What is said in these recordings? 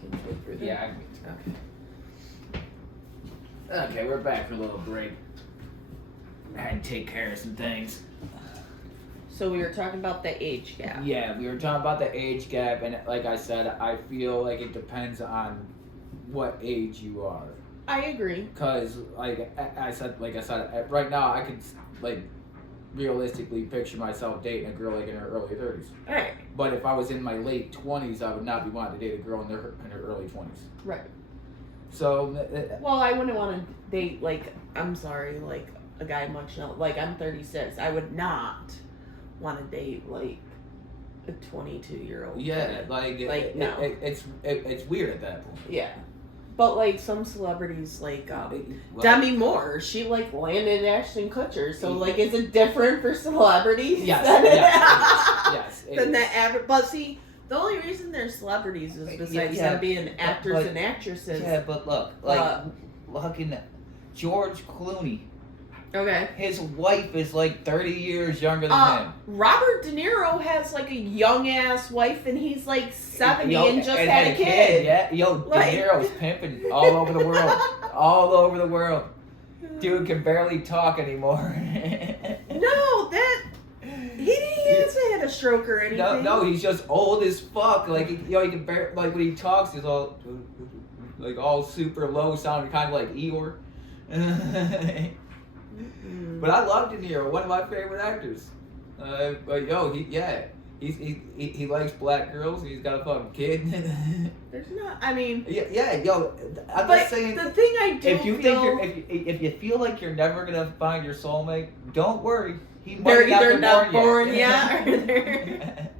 can get through that. Yeah. Okay, we're back for a little break. I had to take care of some things. So we were talking about the age gap. Yeah, we were talking about the age gap, and like I said, I feel like it depends on what age you are. I agree. Cause like I said, right now I could like realistically picture myself dating a girl like in her early 30s. Alright. But if I was in my late 20s, I would not be wanting to date a girl in her early 20s. Right. So. Well, I wouldn't want to date, like, I'm sorry, like, a guy much younger. Like, I'm 36. I would not want to date, like, a 22-year-old. Yeah, kid. No. It's weird at that point. Yeah. But, like, some celebrities, like, Well, Demi Moore, she, like, landed Ashton Kutcher. So, like, is it different for celebrities? Yes, Than the average. But, see, the only reason they're celebrities is besides them being actors and actresses. Yeah, but look, like, fucking George Clooney. Okay. His wife is like 30 years younger than him. Robert De Niro has like a young ass wife, and he's like 70 and just had a kid. Yeah, De Niro's pimping all over the world, all over the world. Dude can barely talk anymore. No, he hasn't had a stroke or anything. No, he's just old as fuck. Like he can barely, like when he talks, he's all like all super low sounding, kind of like Eeyore. But I love De Niro, one of my favorite actors. But he likes black girls. He's got a fucking kid. There's not. I mean. I'm just saying. The thing I do if you feel like you're never gonna find your soulmate, don't worry. He might they're either not born yet, or they're.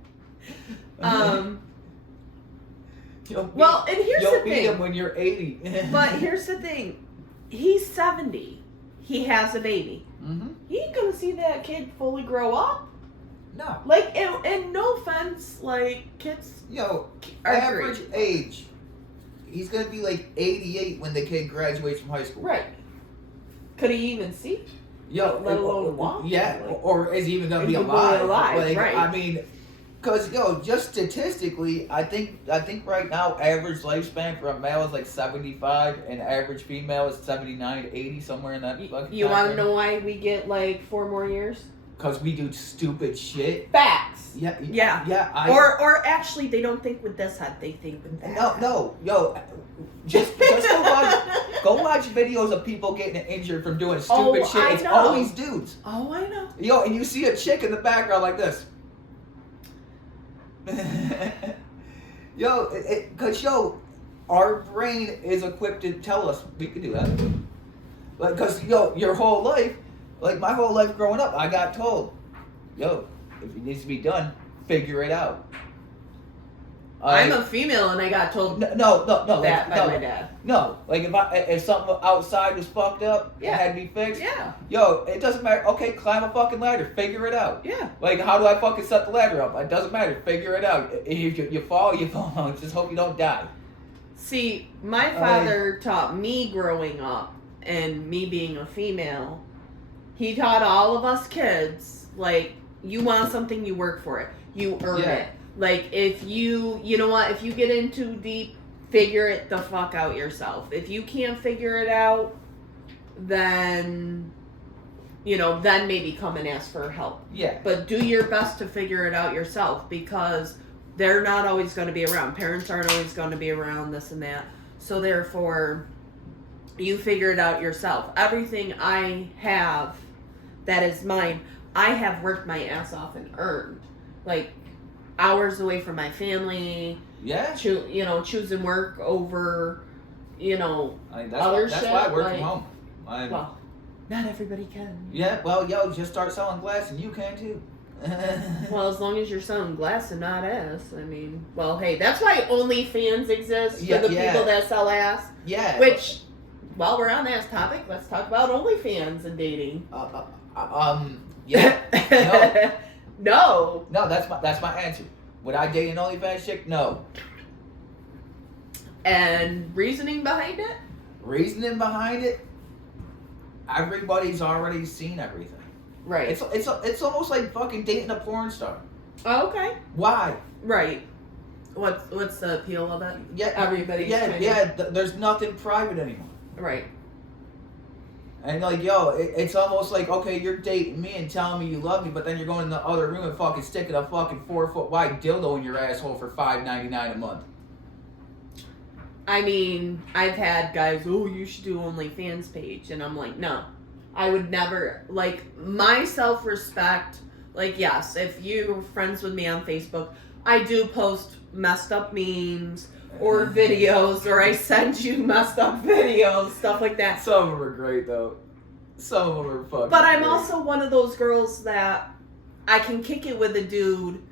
Well, and here's the thing. You'll meet him when you're 80. But here's the thing. He's 70. He has a baby. Mm-hmm. He ain't gonna see that kid fully grow up. No. Like, and no offense, like, kids. Average age. He's gonna be like 88 when the kid graduates from high school. Right. Could he even see? Let alone walk? Yeah, like, or is he even gonna be alive? Like, right. I mean, because just statistically, I think right now average lifespan for a male is like 75, and average female is 79 to 80, somewhere in that. You want to know why we get like 4 more years? Because we do stupid shit. Facts. Yeah. Or actually, they don't think with this head; they think with that. No. Just go watch videos of people getting injured from doing stupid shit. It's always dudes. Oh, I know. And you see a chick in the background like this. Because our brain is equipped to tell us we can do that. Like, because your whole life, like my whole life growing up, I got told, if it needs to be done, figure it out. I'm a female, and I got told no, that by my dad. No, like if something outside was fucked up, it had to be fixed. Yeah. It doesn't matter. Okay, climb a fucking ladder. Figure it out. Yeah. Like, how do I fucking set the ladder up? It doesn't matter. Figure it out. If you fall, you fall. Just hope you don't die. See, my father taught me growing up, and me being a female, he taught all of us kids, like, you want something, you work for it. You earn it. Like, if you know what, if you get in too deep, figure it the fuck out yourself. If you can't figure it out, then, then maybe come and ask for help. Yeah. But do your best to figure it out yourself, because they're not always going to be around. Parents aren't always going to be around, this and that. So therefore, you figure it out yourself. Everything I have that is mine, I have worked my ass off and earned. Like, hours away from my family. Yeah. Choosing work over, that's shit. why I work from home. Well, not everybody can. Yeah, well, just start selling glass and you can too. Well, as long as you're selling glass and not ass. I mean, well, hey, that's why OnlyFans exists for the people that sell ass. Yeah. Which, while we're on that topic, let's talk about OnlyFans and dating. Yeah. No. No, that's my answer. Would I date an OnlyFans chick? No. And reasoning behind it? Reasoning behind it? Everybody's already seen everything. Right. It's almost like fucking dating a porn star. Oh, okay. Why? Right. What's the appeal of it? Yeah, Everybody's yeah, kind yeah. There's nothing private anymore. Right. And like, yo, it's almost like, okay, you're dating me and telling me you love me, but then you're going in the other room and fucking sticking a fucking 4-foot wide dildo in your asshole for $5.99 a month. I mean, I've had guys, oh, you should do OnlyFans page, and I'm like, no, I would never. Like, my self-respect. Like, yes, if you're friends with me on Facebook, I do post messed up memes or videos, or I send you messed up videos, stuff like that. Some of them are great, though. Some of them are fucking But I'm great. also one of those girls that I can kick it with a dude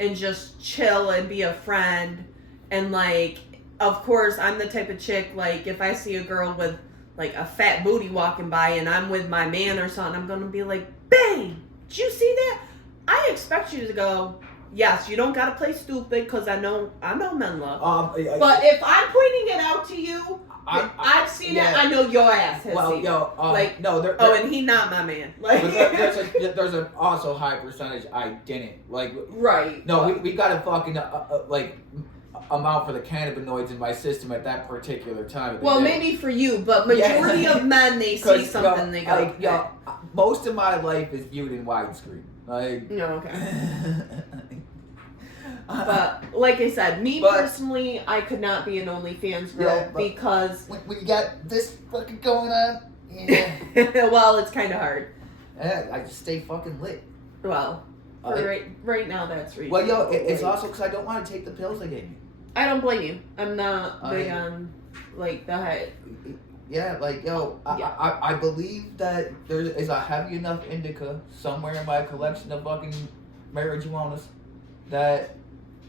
and just chill and be a friend. And, like, of course, I'm the type of chick, like, if I see a girl with, like, a fat booty walking by and I'm with my man or something, I'm going to be like, bang! Did you see that? I expect you to go, yes, you don't got to play stupid because I know men love. But if I'm pointing it out to you, I've seen it. I know your ass has seen it. No, and he not my man. Like, there's a also high percentage I didn't like. Right. No, we got a fucking amount for the cannabinoids in my system at that particular time. Well, maybe for you, but majority of men, they see something, they go. Like, most of my life is viewed in widescreen. Like, no, okay. But like I said, personally, I could not be an OnlyFans girl because when you got this fucking going on, yeah. Well, it's kind of hard. Yeah, I just stay fucking lit. Well, right now that's reasonable. Well, yo, it's also because I don't want to take the pills they gave me. I don't blame you. I'm not big on like the high. Yeah, like, yo, I believe that there is a heavy enough indica somewhere in my collection of fucking marijuanas that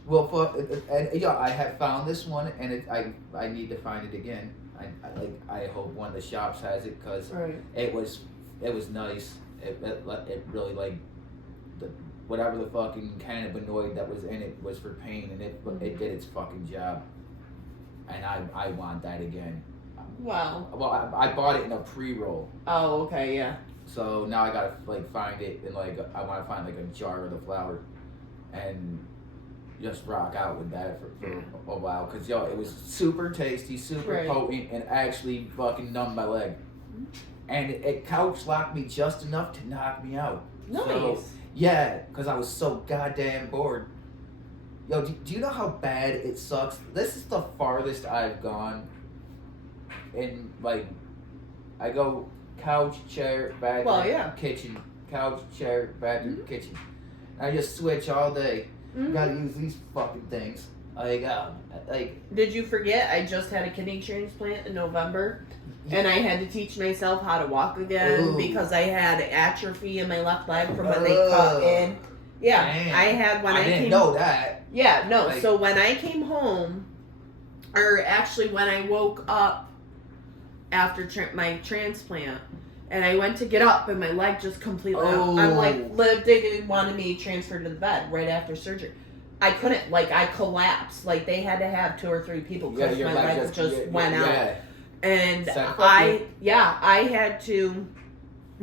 will fuck. And yo, I have found this one, and I need to find it again. I hope one of the shops has it because it was nice. It really like whatever the fucking cannabinoid that was in it was for pain, and it did its fucking job. And I want that again. Wow. Well, I bought it in a pre-roll. Oh, okay, yeah. So now I gotta like find it and like I want to find like a jar of the flower, and just rock out with that for a while. Cause yo, it was super tasty, super potent, and actually fucking numbed my leg. And it couch locked me just enough to knock me out. Nice. So, yeah, cause I was so goddamn bored. Yo, do you know how bad it sucks? This is the farthest I've gone. And like, I go couch, chair, bathroom, kitchen, couch, chair, bathroom, kitchen. And I just switch all day. Gotta use these fucking things. Did you forget? I just had a kidney transplant in November, and I had to teach myself how to walk again because I had atrophy in my left leg from when they cut in. Yeah, damn. I had when I didn't came. know that. Yeah, no. So when I came home, or actually when I woke up after my transplant, and I went to get up, and my leg just completely. I'm like, they wanted me transferred to the bed right after surgery. I couldn't. Like, I collapsed. Like, they had to have 2 or 3 people because my leg just went out. And I had to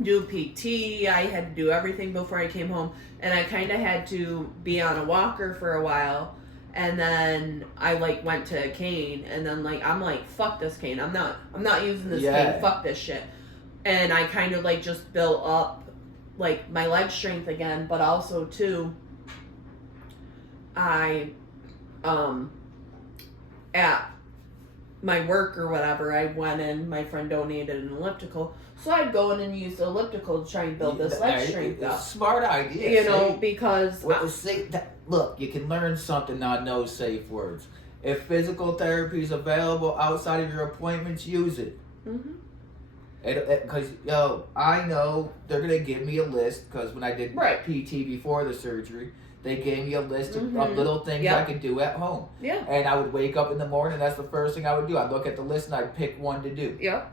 do PT. I had to do everything before I came home, and I kind of had to be on a walker for a while. And then I like went to a cane, and then like I'm like, fuck this cane. I'm not using this cane. Fuck this shit. And I kind of like just built up like my leg strength again, but also too I at my work or whatever, I went in, my friend donated an elliptical, so I'd go in and use the elliptical to try and build this leg strength up. Smart idea. You know, because look, you can learn something on no safe words. If physical therapy is available outside of your appointments, use it. Because yo, I know they're gonna give me a list. Because when I did PT before the surgery, they gave me a list of little things I could do at home. Yeah. And I would wake up in the morning. That's the first thing I would do. I'd look at the list and I'd pick one to do. Yeah.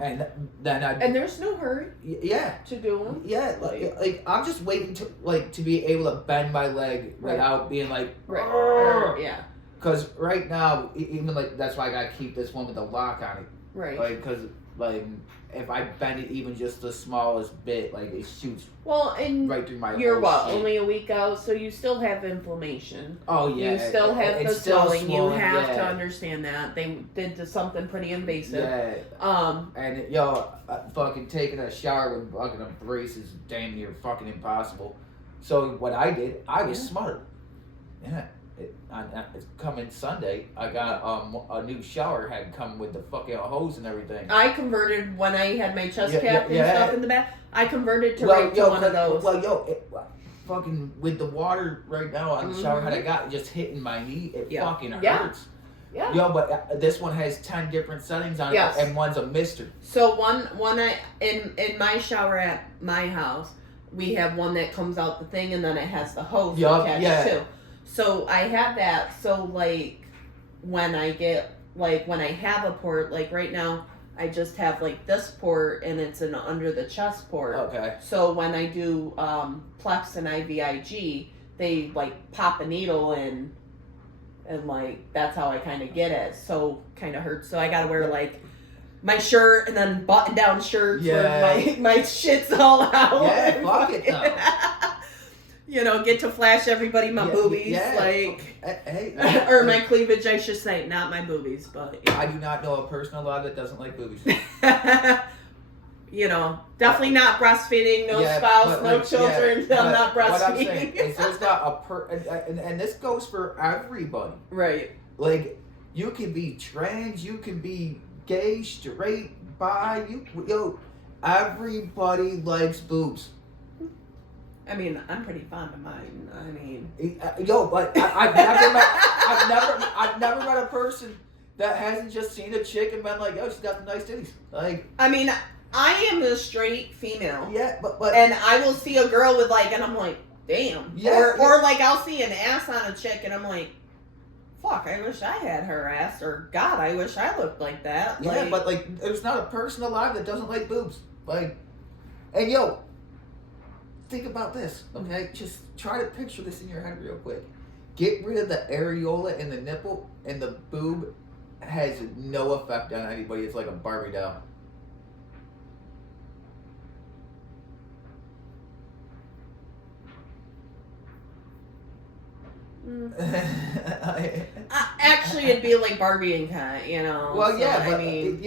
And then and there's no hurry. Yeah. To do them. Yeah. Like I'm just waiting to be able to bend my leg without being like. Yeah. Because right now, even like that's why I gotta keep this one with the lock on it. Right. Like because Like, if I bend it even just the smallest bit, like, it shoots Well, and right through my you're whole what, shit. only a week out, so you still have inflammation. Oh, yeah. You still have the it's still swelling. You swollen, have to yeah. understand that. They did something pretty invasive. Yeah. And, fucking taking a shower with fucking a brace is damn near fucking impossible. So, what I did, I was smart. Yeah. It's coming Sunday. I got a new shower head coming with the fucking hose and everything. I converted when I had my chest cap and yeah. stuff in the back. I converted to to one of those. Well, fucking with the water right now on the shower head I got just hitting my knee, it fucking hurts. Yeah. Yo, but this one has 10 different settings on it, and one's a mister. So one in my shower at my house, we have one that comes out the thing and then it has the hose attached too. So I have that. So like when I have a port, like right now I just have like this port and it's an under the chest port. Okay. So when I do Plex and IVIG, they like pop a needle in, and like that's how I kind of get it. So kind of hurts. So I gotta wear like my shirt and then button down shirts where my shit's all out. Yeah, fuck it though. You know, get to flash everybody my boobies, or my cleavage, I should say, not my boobies, but I do not know a person alive that doesn't like boobies. You know, definitely not breastfeeding, no spouse, no children. I'm not breastfeeding. What I'm saying is, there's not and this goes for everybody. Right. Like, you can be trans, you can be gay, straight, bi, everybody likes boobs. I mean, I'm pretty fond of mine. I mean, but I've never met a person that hasn't just seen a chick and been like, "Yo, she's got some nice titties." Like, I mean, I am a straight female. Yeah, but and I will see a girl with like, and I'm like, damn. Yeah. Or like I'll see an ass on a chick, and I'm like, fuck, I wish I had her ass, or God, I wish I looked like that. Yeah, like, but like, there's not a person alive that doesn't like boobs. Like, and think about this, okay? Just try to picture this in your head real quick. Get rid of the areola in the nipple, and the boob has no effect on anybody. It's like a Barbie doll. Actually, it'd be like Barbie and Ken, you know. Well, so, yeah, I but mean,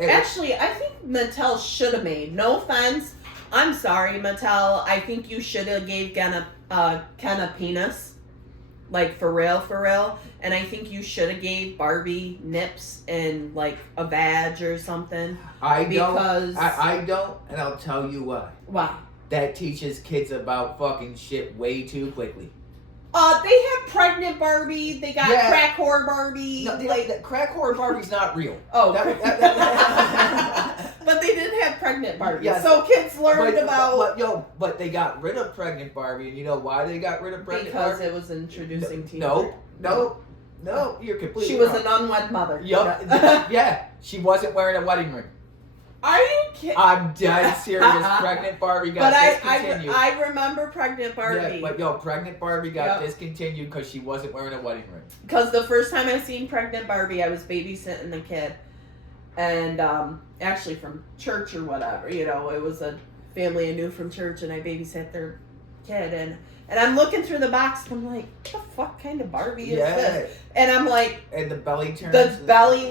actually, I think Mattel should have made. No offense, I'm sorry, Mattel. I think you should have gave Ken a penis, like for real. And I think you should have gave Barbie nips and like a vag or something. I don't, and I'll tell you why. Why? That teaches kids about fucking shit way too quickly. They had pregnant Barbie. They got crack whore Barbie. No, crack whore Barbie's not real. Oh, but they did have pregnant Barbie. Yes. So kids learned about. But they got rid of pregnant Barbie, and you know why they got rid of pregnant Barbie? Barbie? It was introducing teen. No, you're completely She was wrong. an unwed mother. Yup. Yeah, she wasn't wearing a wedding ring. Are you kidding? I'm dead serious. Pregnant Barbie got discontinued. I remember pregnant Barbie. Yeah, but pregnant Barbie got discontinued because she wasn't wearing a wedding ring. Because the first time I seen pregnant Barbie, I was babysitting the kid, and actually from church or whatever. You know, it was a family I knew from church, and I babysat their kid, and I'm looking through the box, and I'm like, what the fuck kind of Barbie is this? And I'm like, and the belly turns. The belly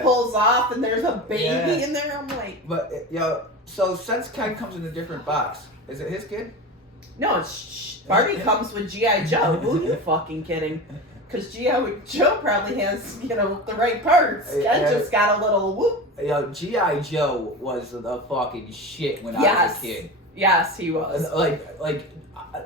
pulls off, and there's a baby in there. I'm like, but so since Ken comes in a different box, is it his kid? No, Barbie comes with G.I. Joe. Who you fucking kidding? Because G.I. Joe probably has, the right parts. Ken just got a little whoop. G.I. Joe was the fucking shit when I was a kid. Yes, he was.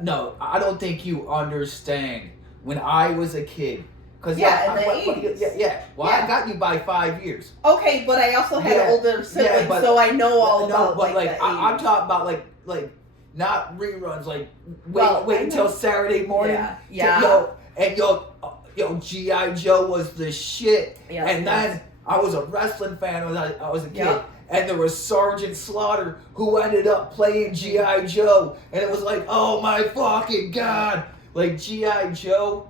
No, I don't think you understand. When I was a kid. In the 80s. Well, I got you by 5 years. Okay, but I also had older siblings, so I know all about the 80s. I'm talking about like not reruns. Like wait until Saturday morning. Yeah. G.I. Joe was the shit. Yes, and then I was a wrestling fan when I was a kid. Yep. And there was Sergeant Slaughter who ended up playing G.I. Joe. And it was like, oh my fucking God. Like G.I. Joe,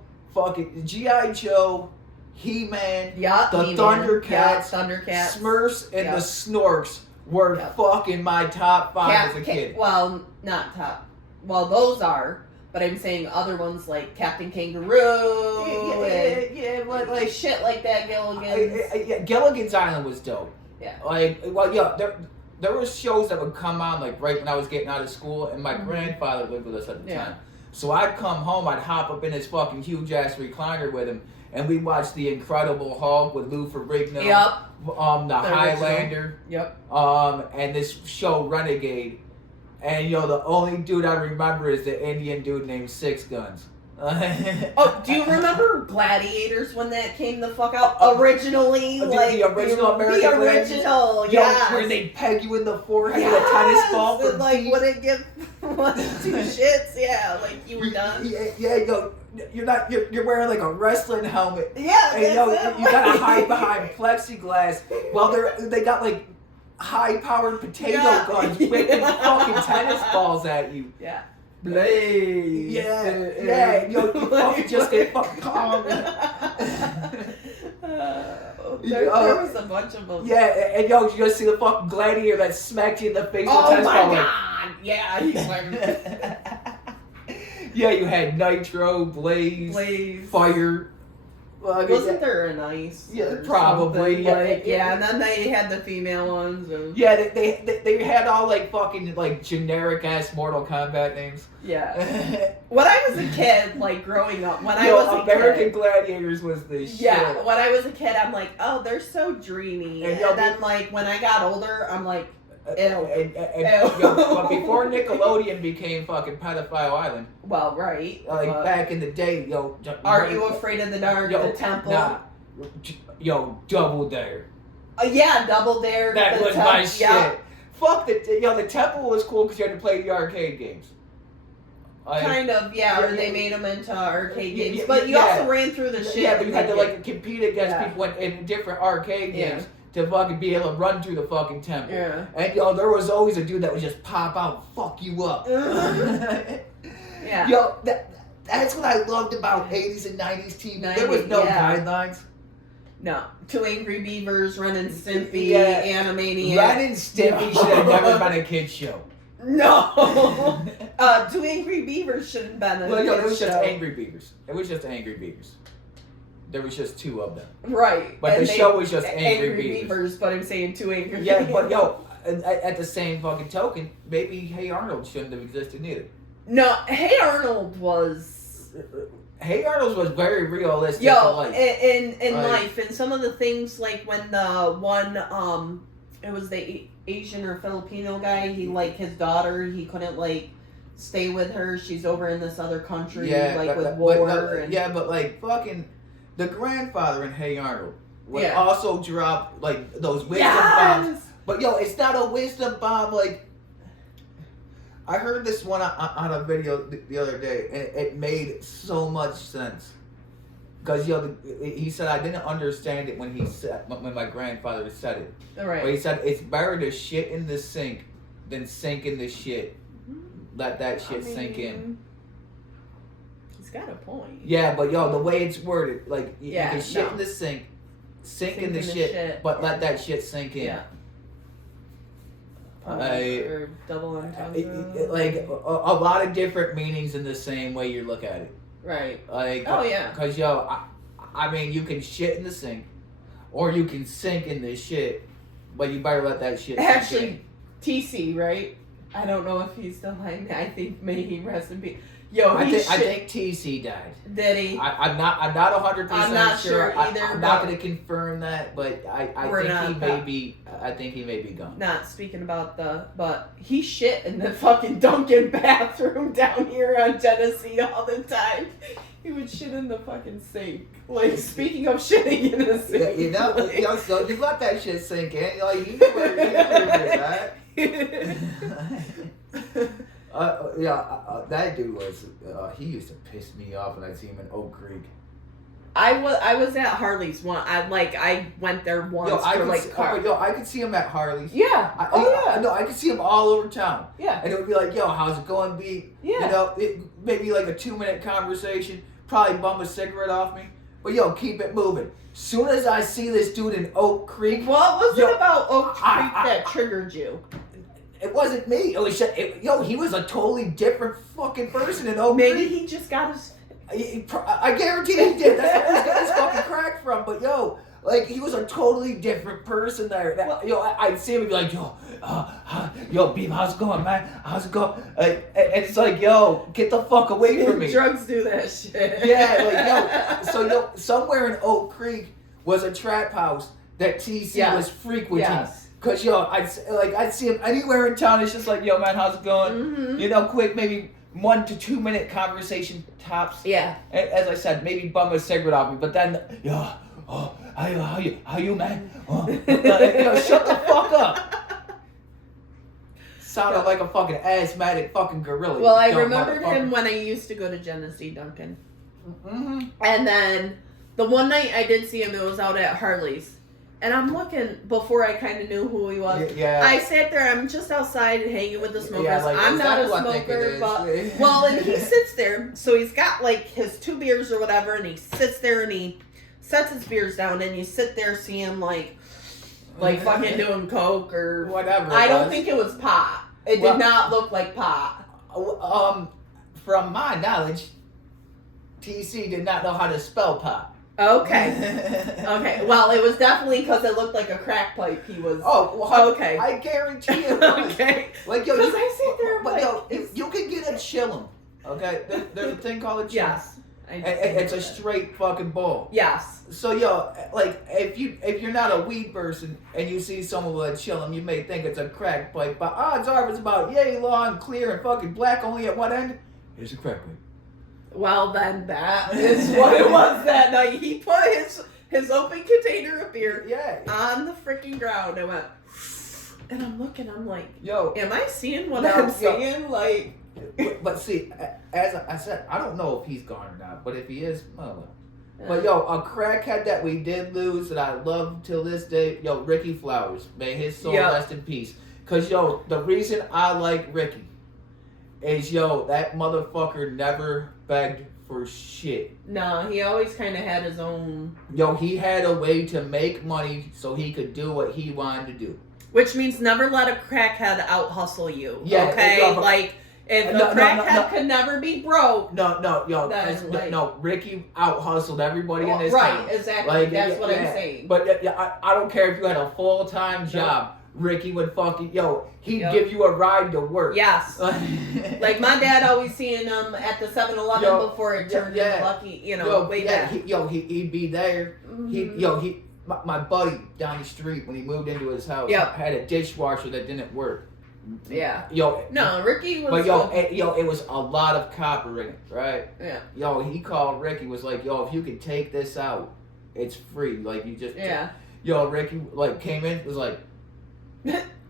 He-Man, Yup, the He-Man. Thundercats, Yup, Thundercats. Smurfs, and Yup. the Snorks were Yup. fucking my top 5 as a kid. Well, not top. Well, those are. But I'm saying other ones like Captain Kangaroo. Yeah, but Like shit like that, Gilligan's. yeah, Gilligan's Island was dope. Yeah. Like, well, yeah, there were shows that would come on like right when I was getting out of school, and my grandfather lived with us at the time. So I'd come home, I'd hop up in his fucking huge ass recliner with him, and we'd watch The Incredible Hulk with Lou Ferrigno. Yep. The original. Highlander. Yep. And this show Renegade. And the only dude I remember is the Indian dude named Six Guns. Oh, do you remember Gladiators when that came the fuck out? Originally, the original American The original, yeah. Where they peg you in the forehead with a tennis ball for like teeth. wouldn't give 1 2 shits. Yeah, like you were done. You're wearing like a wrestling helmet. Yeah, And you gotta hide behind plexiglass while they got like high-powered potato guns whipping fucking tennis balls at you. Yeah. Blaze. Yeah. You fucking just get fucking calm. There was a bunch of them. Yeah, and you just see the fucking gladiator that smacked you in the face with a Oh tennis my ball. god! Yeah, he's like... Yeah, you had Nitro, Blaze. Fire. Well, Wasn't there an ice? Yeah, or probably. something? Yeah, and then they had the female ones. And... Yeah, they had all like fucking like generic ass Mortal Kombat names. Yeah. When I was a kid, like growing up, American Gladiators was the shit. Yeah, when I was a kid, I'm like, oh, they're so dreamy. And then like when I got older, I'm like, ew. But before Nickelodeon became fucking Pedophile Island. Well, right. Like back in the day, Aren't You Afraid of the Dark? The Temple. Nah, Double Dare. Yeah, Double Dare. That was my shit. Yeah. Fuck the Temple was cool because you had to play the arcade games. Kind of, yeah, or they made them into arcade games. But you also ran through the shit. Yeah, but you had to like compete against people in different arcade games to fucking be able to run through the fucking temple. Yeah. And there was always a dude that would just pop out and fuck you up. Yeah. That's what I loved about 80s and 90s TV. There was no guidelines. No. Two Angry Beavers, Ren and Stimpy, Animaniacs. Ren and Stimpy should have never been a kid's show. No. Two Angry Beavers shouldn't have been a kid's show. It was just Angry Beavers. It was just Angry Beavers. There was just 2 of them. Right. But the show was just Angry Beavers. But I'm saying Two Angry Beavers. Yeah, but at the same fucking token, maybe Hey Arnold shouldn't have existed either. No, Hey Arnold was... Hey Arnold was very realistic to life. in life. And some of the things, like when the one, it was the Asian or Filipino guy, he, like, his daughter, he couldn't, like, stay with her. She's over in this other country, with war. But, like, fucking... The grandfather in Hey Arnold would also drop, like, those wisdom bombs. But, it's not a wisdom bomb, like... I heard this one on a video the other day, and it made so much sense. Because, he said, I didn't understand it when my grandfather said it. Right. But he said, it's better to shit in the sink than sink in the shit. Let that shit sink in. He's got a point. Yeah, but the way it's worded, like you can shit in the sink in the shit, but let that shit sink in. Yeah. Or double entendre. Like a lot of different meanings in the same way you look at it. Right. Like because I mean you can shit in the sink, or you can sink in the shit, but you better let that shit. Actually, TC, right? I don't know if he's still alive. I think may he rest in peace. I think TC died. Did he? I'm not 100% sure either. I'm not going to confirm that, but I think he may be gone. Not speaking about but he shit in the fucking Dunkin' bathroom down here on Genesee all the time. He would shit in the fucking sink. Like, speaking of shitting in the sink. So you let that shit sink in. Like, you know where it is, that dude was, he used to piss me off when I see him in Oak Creek. I was at Harley's one. I went there once I could see him at Harley's. Yeah. I could see him all over town. Yeah. And it would be like, how's it going, B? Yeah. Maybe like a 2-minute conversation. Probably bum a cigarette off me. But yo, keep it moving. Soon as I see this dude in Oak Creek, What was yo, it about Oak Creek that triggered you? it wasn't me. It was he was a totally different fucking person in Oak Maybe Creek. he just got his. I guarantee he did. That's where he's got his fucking crack from. But yo, like he was a totally different person there. I'd see him and be like, yo, Beam, how's it going, man? How's it going? And it's like, yo, get the fuck away from me. Drugs do that shit. Yeah, like yo, somewhere in Oak Creek was a trap house that TC was frequenting. Yes. Cause yo, I'd see him anywhere in town. It's just like, yo, man, how's it going? Mm-hmm. You know, quick, maybe 1 to 2 minute conversation tops. Yeah. As I said, maybe bum a cigarette off me, but then, yo, how you, man? Yo, shut the fuck up. Sounded like a fucking asthmatic fucking gorilla. Well, I remembered him when I used to go to Genesee Duncan. Mm-hmm. And then the one night I did see him, it was out at Harley's. And I'm looking, before I kind of knew who he was. Yeah. I sat there, I'm just outside hanging with the smokers. Yeah, like, I'm not a exactly what I think smoker, it but. is. Well, and he sits there, so he's got like his 2 beers or whatever, and he sits there and he sets his beers down, and you sit there, see him like fucking doing coke or whatever. I don't think it was pot. It did not look like pot. From my knowledge, TC did not know how to spell pot. Okay. Okay. Well, it was definitely because it looked like a crack pipe. He was. Oh, well, okay. I guarantee it was. Okay. Like, yo, Because I sit there, but like, yo, you can get a chillum. Okay, there's a thing called a chillum. Yes. It's a straight fucking bowl. Yes. So yo, like if you're not a weed person and you see someone with a chillum, you may think it's a crack pipe, but odds are if it's about yay long, clear, and fucking black only at one end, it's a crack pipe. Well, then that is what it was that night. He put his open container of beer on the freaking ground and went, and I'm looking, I'm like, yo, am I seeing what I'm seeing? Like, but see, as I said, I don't know if he's gone or not, but if he is, well. But yo, a crackhead that we did lose that I love till this day, yo, Ricky Flowers, may his soul rest in peace. Cause yo, the reason I like Ricky is yo, that motherfucker never begged for shit. no, he always kind of had his own. Yo, he had a way to make money so he could do what he wanted to do. Which means never let a crackhead out hustle you. Yeah, okay, no, like if a crackhead could never be broke. No, Ricky out hustled everybody in this town. Right, exactly. Like, that's what I'm saying. But I don't care if you had a full-time job. Ricky would fucking he'd give you a ride to work. Yes. Like my dad always seeing him at the 7-Eleven before it turned into Lucky, way back. He'd be there. Mm-hmm. My buddy down the street when he moved into his house had a dishwasher that didn't work. Yeah. No, Ricky was. But it was a lot of copper in it, right? Yeah. He called Ricky, was like, if you could take this out, it's free. Like you just. Yeah. Ricky came in, was like,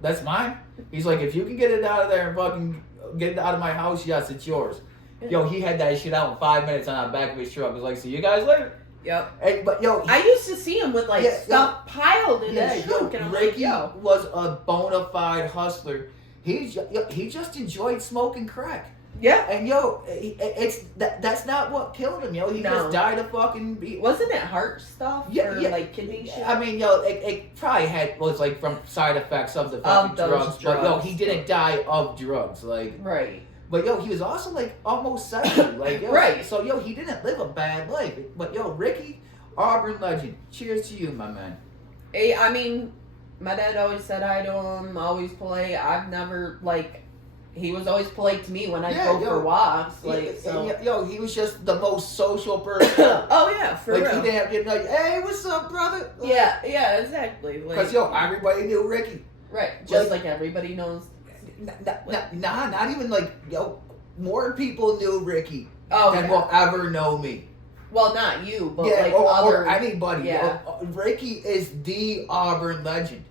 that's mine. He's like, if you can get it out of there and fucking get it out of my house, yes, it's yours. He had that shit out in 5 minutes on the back of his truck. He was like, see you guys later. Yep. But I used to see him with stuff piled in his trunk, and I'm Ricky like, was a bona fide hustler. He just enjoyed smoking crack. Yeah. And that's not what killed him, He just died of fucking. Wasn't it heart stuff? Yeah, or like kidney shit? I mean, it probably was like from side effects of the fucking drugs. But he didn't die of drugs, like. Right. But he was also like almost 70, like right. So he didn't live a bad life. But Ricky, Auburn legend. Cheers to you, my man. Hey, I mean, my dad always said hi to him, always polite. I've never he was always polite to me when I go for walks. He was just the most social person. Oh yeah, for real. He didn't get like, hey, what's up, brother? Yeah, exactly. Because everybody knew Ricky. Right, just like everybody knows. Not even more people knew Ricky than will ever know me. Well, not you, but or anybody. Yeah. Ricky is the Auburn legend.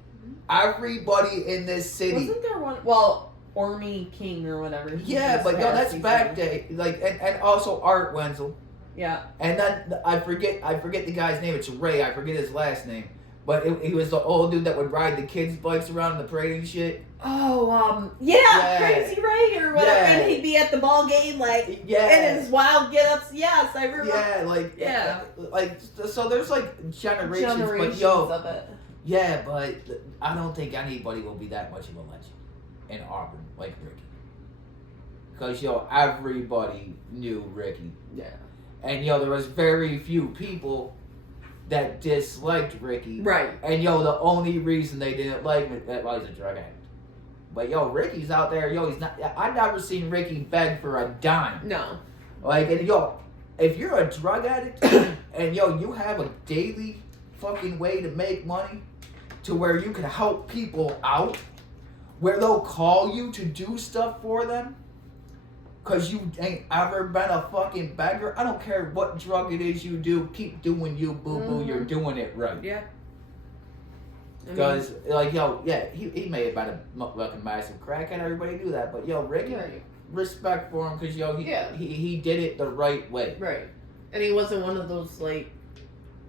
Everybody in this city. Wasn't there one? Well, Ormy King or whatever. Yeah, but that's back day. And also Art Wenzel. Yeah. And then I forget the guy's name. It's Ray. I forget his last name. But he was the old dude that would ride the kids' bikes around in the parade and shit. Oh, Yeah. Crazy Ray or whatever, Yeah. and he'd be at the ball game, like, Yeah. in his wild get-ups. Yes, I remember. Yeah, like so. There's like generations, but of it. yeah, but I don't think anybody will be that much of a legend in Auburn like Ricky. Because everybody knew Ricky, Yeah. and there was very few people that disliked Ricky. Right. And the only reason they didn't like him is he's a drug addict. But Ricky's out there. He's not. I've never seen Ricky beg for a dime. No. Like, and if you're a drug addict and you have a daily fucking way to make money, to where you can help people out, where they'll call you to do stuff for them, cause you ain't ever been a fucking beggar. I don't care what drug it is you do. Keep doing you, boo boo. You're doing it right. Yeah. Because, he may have been a fucking massive crackhead. Everybody knew that. But, Ricky, Right. respect for him because, he did it the right way. Right. And he wasn't one of those, like,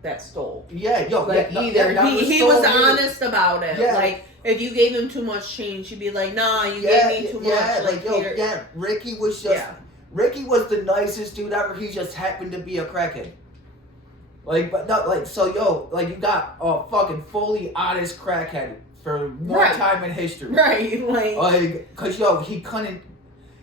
that stole. Yeah, either. He was honest about it. Yeah. Like, if you gave him too much change, he'd be like, nah, you gave me too much. Ricky was just... Yeah. Ricky was the nicest dude ever. He just happened to be a crackhead. You got a fucking fully honest crackhead for more time in history. Right, because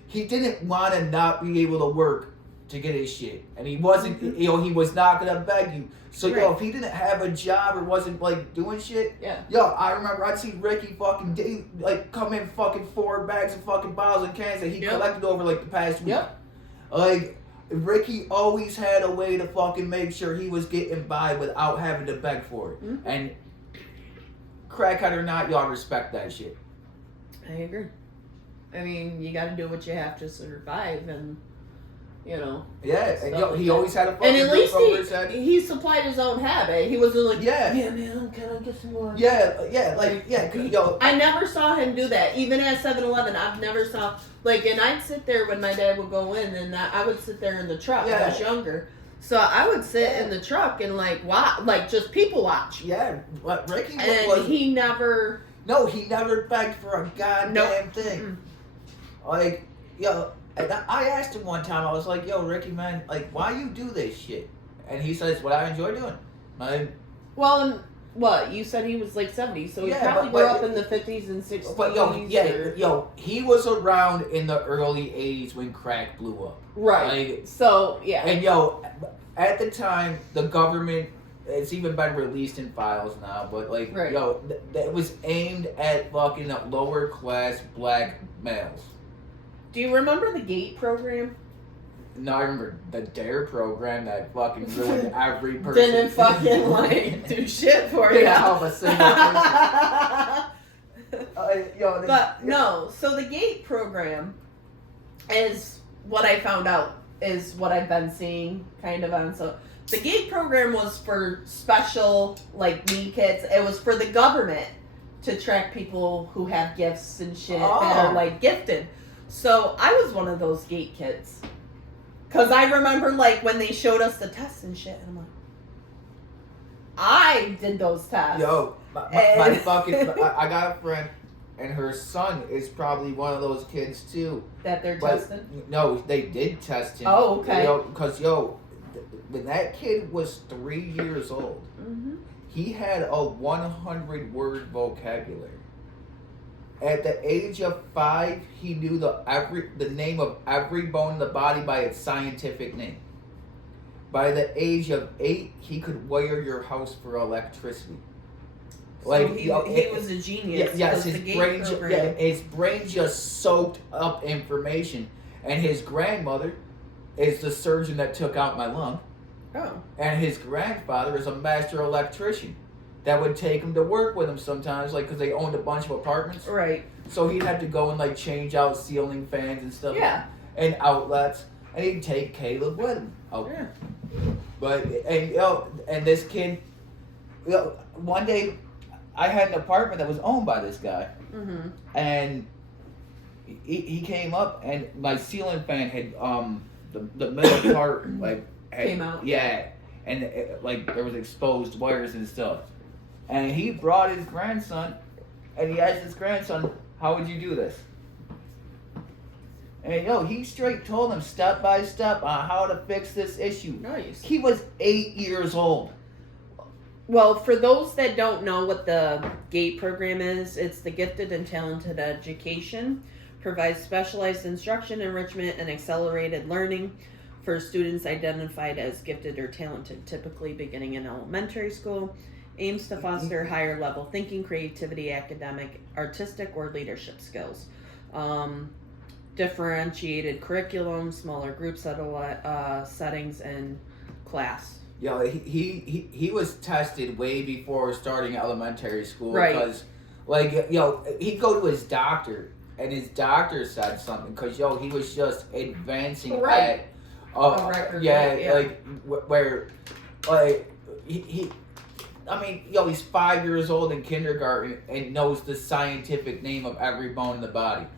he didn't want to not be able to work to get his shit. And he wasn't, he was not going to beg you. So, if he didn't have a job or wasn't, doing shit, I remember I'd see Ricky fucking, come in fucking 4 bags of fucking bottles and cans that he collected over, the past week. Ricky always had a way to fucking make sure he was getting by without having to beg for it. Mm-hmm. And crackhead or not, y'all respect that shit. I agree. I mean, you got to do what you have to survive, and Yeah, and he always had a fucking and at least over his head. he supplied his own habit. He wasn't like, yeah, man, can I get some more? I never saw him do that. Even at 7-Eleven, I've never saw, and I'd sit there when my dad would go in, and I would sit there in the truck. I was younger. So I would sit in the truck and, watch, just people watch. Yeah, but Ricky and he never... No, he never begged for a goddamn thing. And I asked him one time, I was like, Ricky, man, why you do this shit? And he says, what I enjoy doing. Well, what? You said he was 70, so he probably grew up in the 50s and 60s. But he was around in the early 80s when crack blew up. Right. So, yeah. And at the time, the government, it's even been released in files now, but that was aimed at fucking lower class black males. Do you remember the GATE program? No, I remember the DARE program that fucking ruined every person. Didn't fucking do shit for you. Didn't help a single person. But no, so the GATE program is what I found out is what I've been seeing kind of on. So the GATE program was for special need kids. It was for the government to track people who have gifts and shit that are gifted. So I was one of those GATE kids. Because I remember when they showed us the tests and shit. And I'm like, I did those tests. My fucking... I got a friend, and her son is probably one of those kids too. That they're testing? No, they did test him. Oh, okay. Because, when that kid was 3 years old, he had a 100-word vocabulary. At the age of 5, he knew the name of every bone in the body by its scientific name. By the age of 8, he could wire your house for electricity. So he was a genius. Yes, his brain just soaked up information. And his grandmother is the surgeon that took out my lung. Oh. And his grandfather is a master electrician that would take him to work with him sometimes, because they owned a bunch of apartments. Right. So he'd have to go and change out ceiling fans and stuff. Yeah. And outlets, and he'd take Caleb with him. Oh. Yeah. But and this kid, one day, I had an apartment that was owned by this guy, and he came up, and my ceiling fan had the middle part came out. Yeah, and there was exposed wires and stuff. And he brought his grandson, and he asked his grandson, "How would you do this?" And he straight told him step by step on how to fix this issue. Nice. He was 8 years old. Well, for those that don't know what the GATE program is, it's the Gifted and Talented Education. Provides specialized instruction, enrichment, and accelerated learning for students identified as gifted or talented, typically beginning in elementary school. Aims to foster higher level thinking, creativity, academic, artistic, or leadership skills. Differentiated curriculum, smaller group settings, and class. He was tested way before starting elementary school. Right. Because, he'd go to his doctor, and his doctor said something, because, he was just advancing Right. at, A record rate, where, he's 5 years old in kindergarten and knows the scientific name of every bone in the body.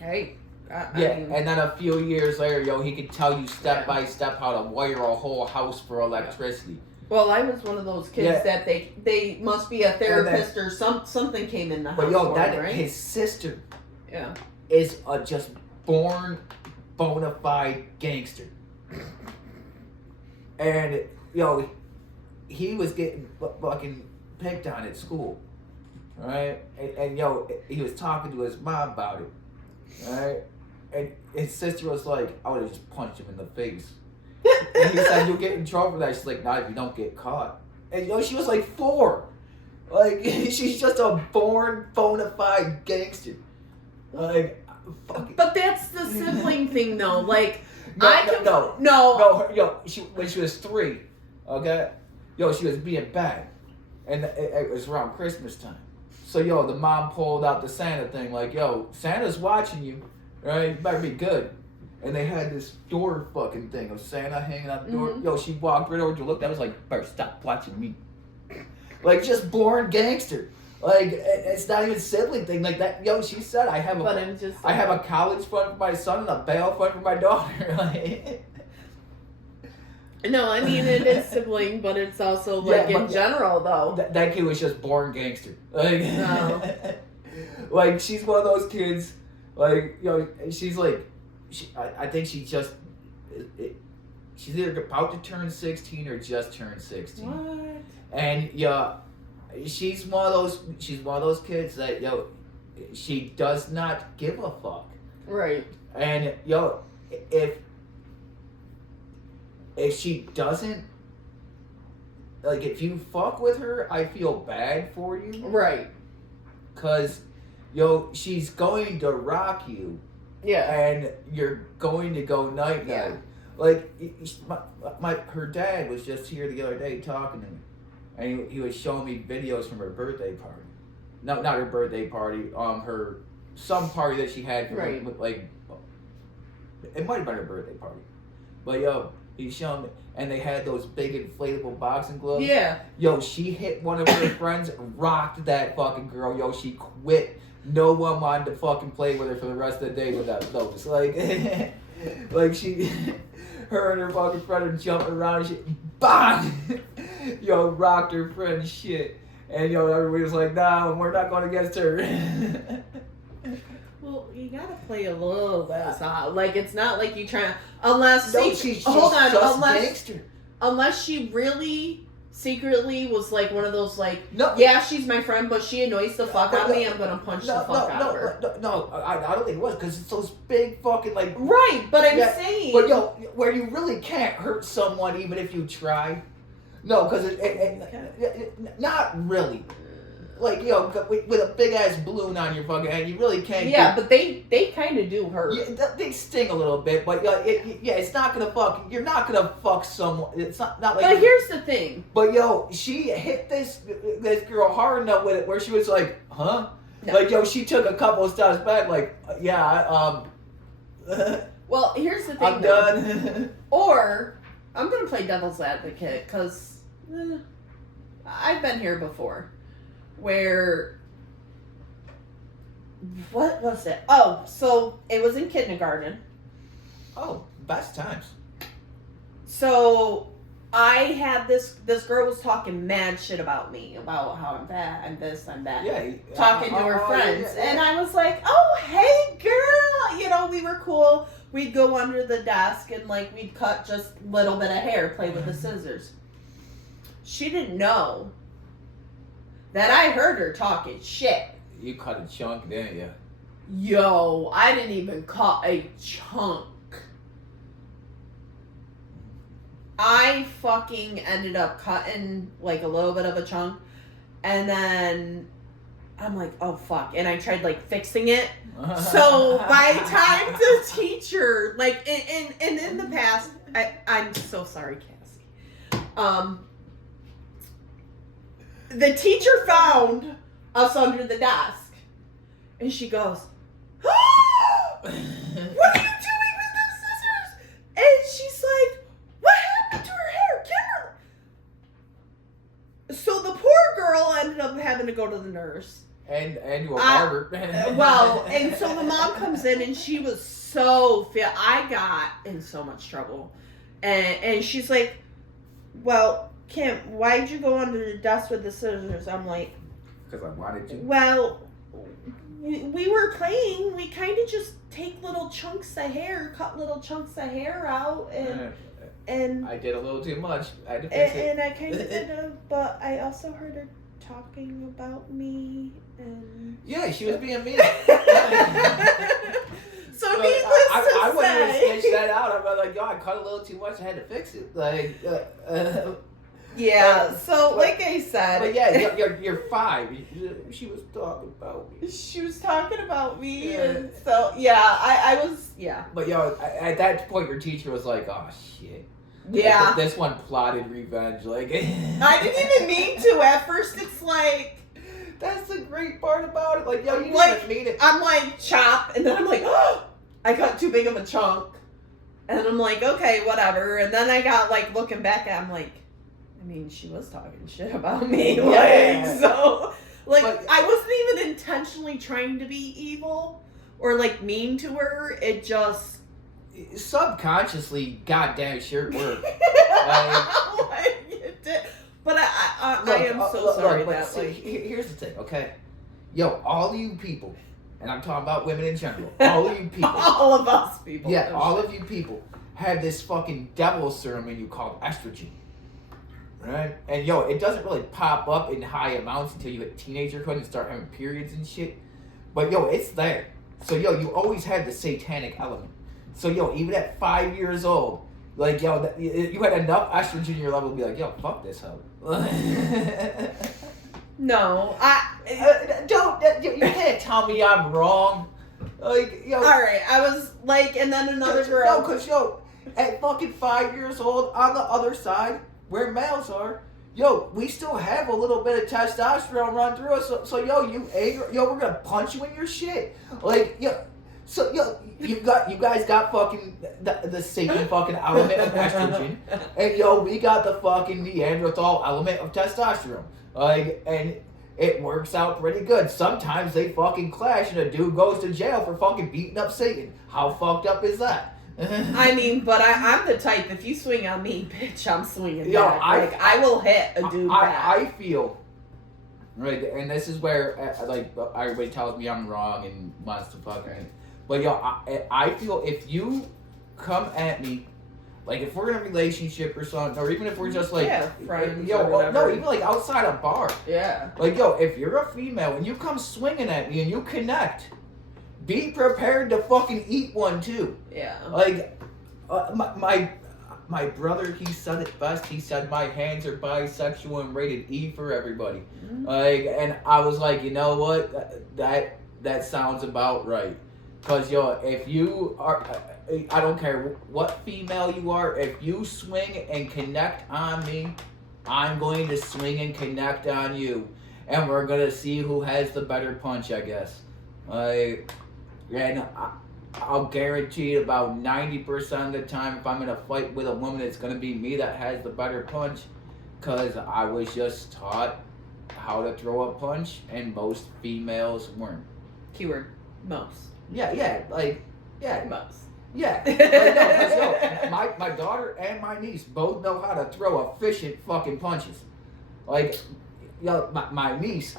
Hey. I mean, and then a few years later, he could tell you step by step how to wire a whole house for electricity. well, I was one of those kids that they must be a therapist or something came in the house. But right? his sister Yeah. is a just born bona fide gangster. And he was getting fucking picked on at school, right? And he was talking to his mom about it, right? And his sister was like, "I would have just punched him in the face." And he said, "You'll get in trouble for that." She's like, "Not if you don't get caught." And she was like 4. Like, she's just a born bona fide gangster. Like, fucking. But that's the sibling thing, though. Like, when she was 3, okay, she was being bad, and it was around Christmas time. So the mom pulled out the Santa thing, like, Santa's watching you, right? You better be good. And they had this door fucking thing of Santa hanging out the door. Mm-hmm. She walked right over to look. I was like, "Better stop watching me." Like, just born gangster. Like, it's not even a sibling thing like that. She said, I have a college fund for my son and a bail fund for my daughter. Like, no, I mean, it is sibling, but it's also, like, in general, though. That kid was just born gangster. Like, No. like, she's one of those kids, like, she's like, I think she just, she's either about to turn 16 or just turned 16. What? And, she's one of those kids that, she does not give a fuck. Right. And, if she doesn't, like, if you fuck with her, I feel bad for you. Right. Because, she's going to rock you. Yeah. And you're going to go night-night. Yeah. Like, her dad was just here the other day talking to me. And he was showing me videos from her birthday party. No, not her birthday party. Some party that she had for, right. like, it might have been her birthday party. But, he's showing me, and they had those big inflatable boxing gloves. Yeah. She hit one of her friends, rocked that fucking girl. She quit. No one wanted to fucking play with her for the rest of the day without those. Like, like her and her fucking friend are jumping around and shit. Bang! Rocked her friend's shit. And, everybody was like, "Nah, we're not going against her." Well, you gotta play a little bit soft. Like, it's not like you try, unless unless she really secretly was like one of those, like, yeah, she's my friend, but she annoys the fuck out of me. I'm gonna punch the fuck out of her. No, I don't think it was, because it's those big fucking, like, right. But I'm saying, but where you really can't hurt someone even if you try. No, because not really. Like, with a big ass balloon on your fucking head, you really can't. Yeah, but they kind of do hurt. Yeah, they sting a little bit, but it's not gonna fuck. You're not gonna fuck someone. It's not like. But here's the thing. But she hit this girl hard enough with it where she was like, "Huh?" No. Like, she took a couple of steps back, like, "Yeah, Well, here's the thing. I'm done." Or I'm gonna play devil's advocate, because I've been here before. Where, what was it? Oh, so it was in kindergarten. Oh, best times. So I had this girl was talking mad shit about me, about how I'm fat, I'm this, I'm that. Yeah. Talking to her friends. Yeah. And I was like, oh, hey, girl. You know, we were cool. We'd go under the desk and, like, we'd cut just a little bit of hair, play with the scissors. She didn't know that I heard her talking shit. You cut a chunk, didn't you? Yo, I didn't even cut a chunk. I fucking ended up cutting like a little bit of a chunk, and then I'm like, oh fuck, and I tried like fixing it. So by the time the teacher, like, and in the past, I'm so sorry, Cassie. The teacher found us under the desk, and she goes, "Oh, what are you doing with those scissors?" And she's like, "What happened to her hair, Kimberly?" So the poor girl ended up having to go to the nurse. And you a barber. Well, and so the mom comes in and she was so fit. I got in so much trouble. And she's like, well, Kim, why'd you go under the desk with the scissors? I'm like, because I wanted to. well, we were playing. We kind of just take little chunks of hair, cut little chunks of hair out, and I did a little too much. I had to fix it. and I kind of did, but I also heard her talking about me, and Yeah, she was being mean. so needless I to wouldn't even say, sketch that out. I'm like, yo, I cut a little too much. I had to fix it. Like, yeah. So like I said, but yeah, you're 5. She was talking about me. she was talking about me, Yeah. and so yeah, I was But yo, at that point, your teacher was like, oh shit. yeah. Like, this one plotted revenge. Like, I didn't even mean to. At first, it's like that's the great part about it. Like, yo, you Like, didn't mean it. I'm like chop, and then I'm like, oh, I got too big of a chunk, and I'm like, okay, whatever. And then I got like looking back, I'm like, I mean, she was talking shit about me, Yeah. like so, like But- I wasn't even intentionally trying to be evil or like mean to her. It just Subconsciously, goddamn sure it worked. like, it did. But I am so sorry but that see, like here's the thing, okay? Yo, all you people, and I'm talking about women in general, all you people, all of us people. yeah, Oh, all shit. of you people have this fucking devil serum in you called estrogen, right? And yo, it doesn't really pop up in high amounts until you hit teenagerhood and start having periods and shit. But yo, it's there. So yo, you always had the satanic element. So yo, even at 5 years old, like yo, you had enough estrogen in your level to be like, yo, fuck this hoe. No, You can't tell me I'm wrong. Like, yo. all right, I was like, and then another girl. No, because, yo, at fucking 5 years old, on the other side, where males are, yo, we still have a little bit of testosterone run through us. So yo, we're gonna punch you in your shit. Like, yo. So yo, you guys got fucking the Satan fucking element of estrogen, and yo, we got the fucking Neanderthal element of testosterone. Like, and it works out pretty good. Sometimes they fucking clash, and a dude goes to jail for fucking beating up Satan. How fucked up is that? I mean, but I'm the type. If you swing on me, bitch, I'm swinging Yo, back. I will hit a dude back. I feel. Right, and this is where like everybody tells me I'm wrong and wants to fuck me. But yo, I feel if you come at me, like if we're in a relationship or something, or even if we're just like friends yo, or whatever. no, even like outside a bar. Yeah. Like yo, if you're a female and you come swinging at me and you connect, be prepared to fucking eat one too. Yeah. Like my brother, he said it best. He said my hands are bisexual and rated E for everybody. Mm-hmm. Like, and I was like, you know what? That sounds about right. Cause yo, if you are, I don't care what female you are, if you swing and connect on me, I'm going to swing and connect on you, and we're gonna see who has the better punch, I guess. And I'll guarantee about 90% of the time, if I'm in a fight with a woman, it's gonna be me that has the better punch, cause I was just taught how to throw a punch, and most females weren't. Keyword most. Yeah, Most. Yeah. Like, no, 'cause, my daughter and my niece both know how to throw efficient fucking punches. Like, my niece,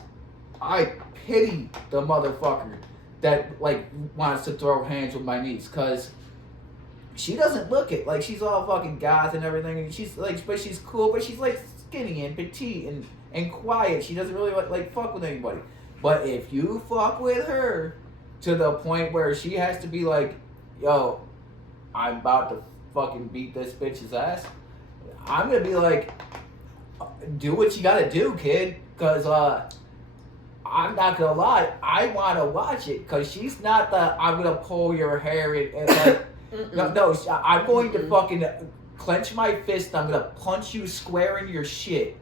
I pity the motherfucker that, like, wants to throw hands with my niece, because she doesn't look it. Like, she's all fucking goth and everything, and she's, like, but she's cool, but she's, like, skinny and petite and quiet. She doesn't really, like fuck with anybody. But if you fuck with her to the point where she has to be like, yo, I'm about to fucking beat this bitch's ass, I'm gonna be like, do what you gotta do, kid. Because, I'm not gonna lie, I wanna watch it. Because she's not the, I'm gonna pull your hair and like, no, I'm going to fucking clench my fist, I'm gonna punch you square in your shit.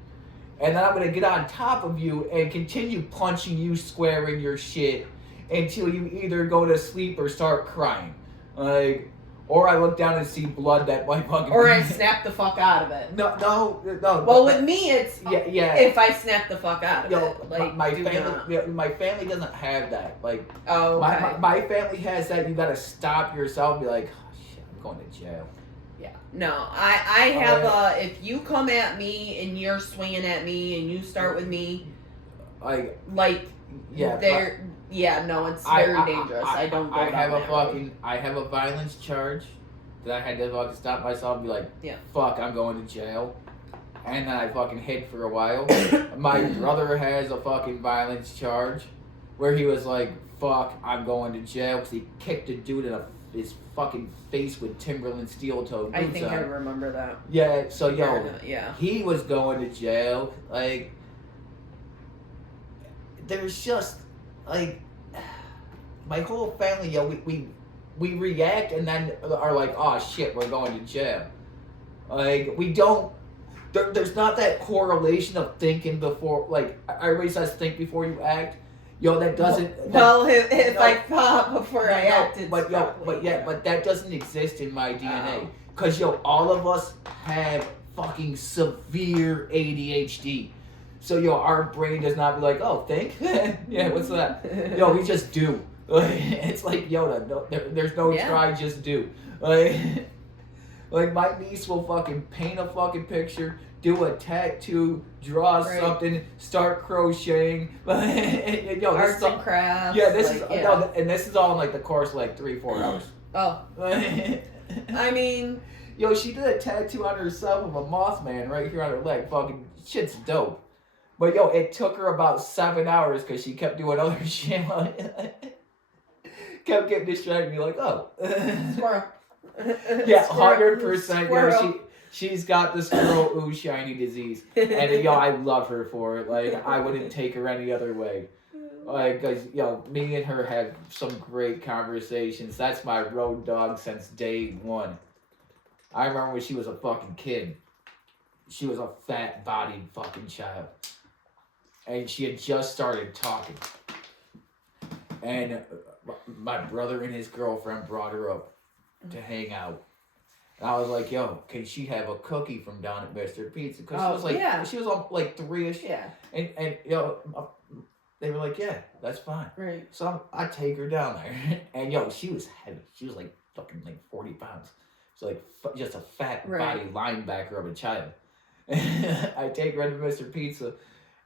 And then I'm gonna get on top of you and continue punching you square in your shit until you either go to sleep or start crying. Like, or I look down and see blood that might fucking... Or I snap the fuck out of it. No. Well, with me, it's... Yeah. If I snap the fuck out of it. Like, my family doesn't have that. Like, oh, okay. my family has that. You gotta stop yourself and be like, oh, shit, I'm going to jail. Yeah. No, I have if you come at me and you're swinging at me and you start with me, yeah, there... Yeah, no, it's very dangerous. I don't go I have down I have a violence charge that I had to fucking stop myself and be like, fuck, I'm going to jail. And then I fucking hid for a while. My brother has a fucking violence charge where he was like, fuck, I'm going to jail, because he kicked a dude in his fucking face with Timberland steel-toe boots. I think I remember that. Yeah, so he was going to jail. Like, there's just... Like, my whole family, we react and then are like, oh shit, we're going to jail. Like, we don't, there's not that correlation of thinking before, like, everybody says think before you act. That doesn't... Well, if I thought before I acted, but that doesn't exist in my DNA. Because, all of us have fucking severe ADHD. So, our brain does not be like, oh, think? Yeah, what's that? We just do. It's like Yoda. No, there's no try, just do. Like, my niece will fucking paint a fucking picture, do a tattoo, draw something, start crocheting. Arts and crafts. Yeah, and this is all in, like, the course of, like, 3-4 hours. Oh. I mean... She did a tattoo on herself of a Mothman right here on her leg. Fucking shit's dope. But, it took her about 7 hours because she kept doing other shit. Kept getting distracted. You're like, oh. Squirrel. Yeah, 100%. She's got the squirrel ooh shiny disease. And, I love her for it. Like, I wouldn't take her any other way. Like, because, me and her had some great conversations. That's my road dog since day one. I remember when she was a fucking kid. She was a fat-bodied fucking child. And she had just started talking. And my brother and his girlfriend brought her up to hang out. And I was like, yo, can she have a cookie from down at Mr. Pizza? Because she was like, she was on like 3-ish. Yeah. And they were like, yeah, that's fine. Right. So I take her down there. And she was heavy. She was like fucking like 40 pounds. So like just a fat body linebacker of a child. I take her into Mr. Pizza.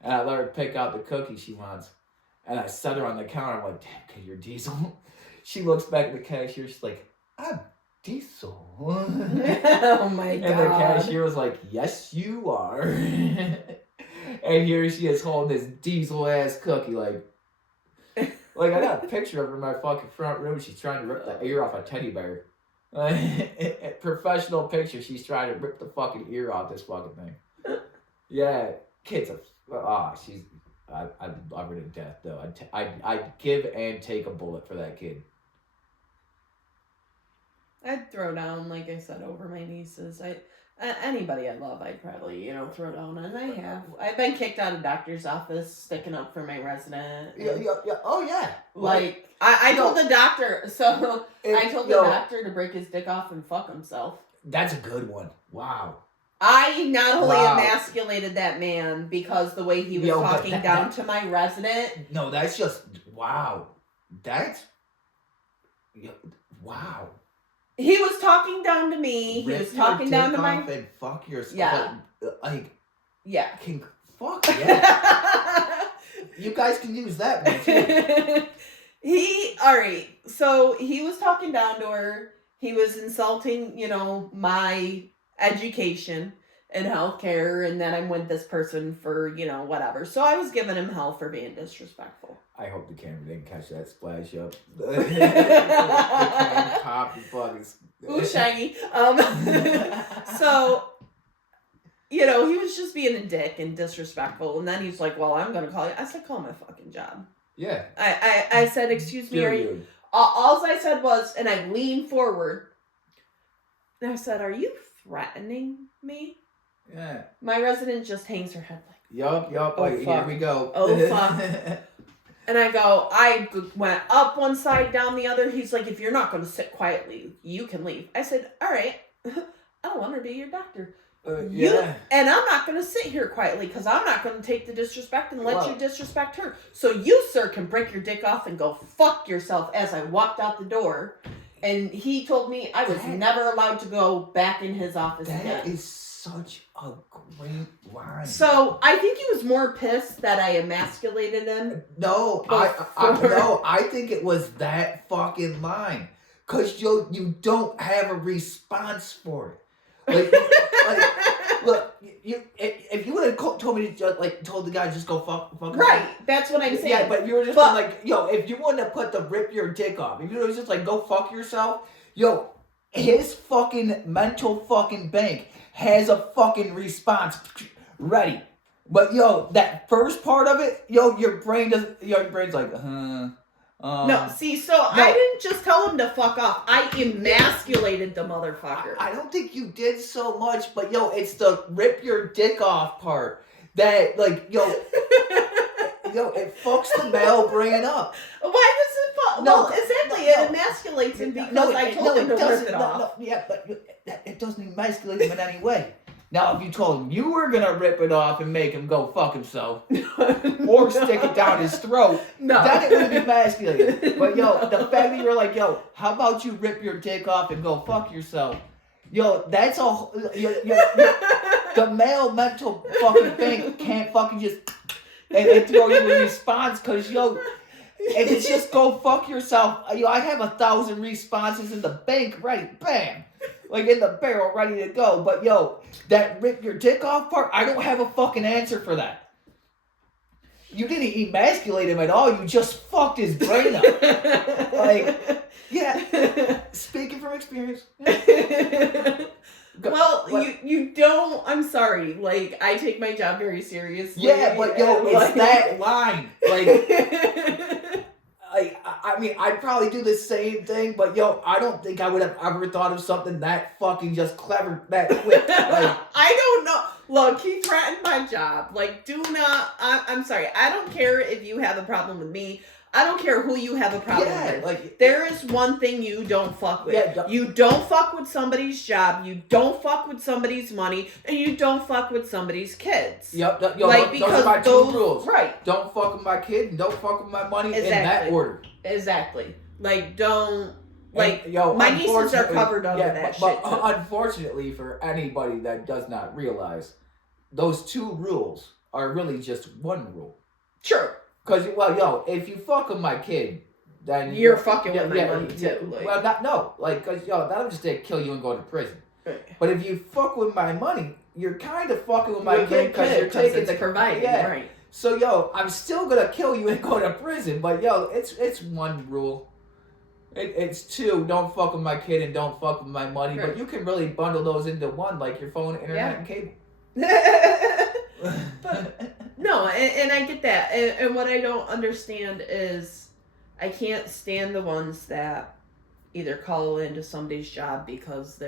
And I let her pick out the cookie she wants. And I set her on the counter. I'm like, damn, kid, you're Diesel. She looks back at the cashier. She's like, I'm Diesel. Oh, my God. And the cashier was like, yes, you are. And here she is holding this Diesel-ass cookie. Like, I got a picture of her in my fucking front room. She's trying to rip the ear off a teddy bear. Professional picture. She's trying to rip the fucking ear off this fucking thing. Yeah, kid's a... I love her to death, though. I'd give and take a bullet for that kid. I'd throw down, like I said, over my nieces. Anybody I love, I'd probably, throw down. And I have. I've been kicked out of doctor's office, sticking up for my resident. Yeah. Oh, yeah. Like, I told the doctor, I told the doctor to break his dick off and fuck himself. That's a good one. Wow. I not only emasculated that man because the way he was talking down to my resident. No, that's just, wow. That's, wow. He was talking down to me. He Rip was your talking down dick to my. off and fuck yourself. Yeah. Like, Yeah. Fuck yeah. You guys can use that one too. Alright, so he was talking down to her. He was insulting, my education and healthcare, and then I'm with this person for, whatever. So I was giving him hell for being disrespectful. I hope the camera didn't catch that splash up. The camera popped and fucking. Ooh, shiny. So, he was just being a dick and disrespectful. And then he's like, well, I'm going to call you. I said, call my fucking job. Yeah. I said, excuse me. All I said was, and I leaned forward. And I said, are you threatening me? Yeah. My resident just hangs her head like. Yup. Oh, Like, here we go. Oh, fuck. And I went up one side, down the other. He's like, if you're not going to sit quietly, you can leave. I said, all right. I don't want to be your doctor. Yeah. And I'm not going to sit here quietly because I'm not going to take the disrespect and let you disrespect her. So you, sir, can break your dick off and go fuck yourself as I walked out the door. And he told me I was never allowed to go back in his office again. That is such a great line. So I think he was more pissed that I emasculated him. No, I think it was that fucking line. Because you don't have a response for it. Look, if you would have told me to just, told the guy just go fuck right, that's what I'm saying. Yeah, but you were just if you wouldn't have put the rip your dick off, if you was just go fuck yourself, his fucking mental fucking bank has a fucking response ready. But that first part of it, your brain's like, no, see, I didn't just tell him to fuck off. I emasculated the motherfucker. I don't think you did so much, but it's the rip your dick off part that, it fucks the male brain up. Why does it fuck? No, well, exactly, it emasculates him because I told him to rip it off. Yeah, but it doesn't emasculate him in any way. Now, if you told him you were gonna rip it off and make him go fuck himself, or stick it down his throat, then it would be emasculated. But the fact that you're like, how about you rip your dick off and go fuck yourself? That's all. The male mental fucking thing can't fucking just and throw you a response because if it's just go fuck yourself, I have 1,000 responses in the bank ready, bam. In the barrel, ready to go. But, that rip your dick off part, I don't have a fucking answer for that. You didn't emasculate him at all. You just fucked his brain up. Yeah. Speaking from experience. Well, you don't, I'm sorry. I take my job very seriously. Yeah, but, it's that line. I mean, I'd probably do the same thing, but I don't think I would have ever thought of something that fucking just clever, that quick. I don't know. Look, he threatened my job. Do not. I'm sorry. I don't care if you have a problem with me. I don't care who you have a problem with. There is one thing you don't fuck with. Yeah, you don't fuck with somebody's job. You don't fuck with somebody's money, and you don't fuck with somebody's kids. Yep. Because those are my two rules. Right. Don't fuck with my kid, and don't fuck with my money in that order. Exactly. Don't. My nieces are covered under that shit. But unfortunately, for anybody that does not realize, those two rules are really just one rule. Sure. Because, if you fuck with my kid, then you're fucking with my money too. Because, that'll just kill you and go to prison. Right. But if you fuck with my money, you're kind of fucking with my kid because you're taking the providing. Yeah. Right. So, I'm still gonna kill you and go to prison. But, it's one rule. It's two. Don't fuck with my kid and don't fuck with my money. Right. But you can really bundle those into one, like your phone, internet, and cable. But no, and I get that. And what I don't understand is I can't stand the ones that either call into somebody's job because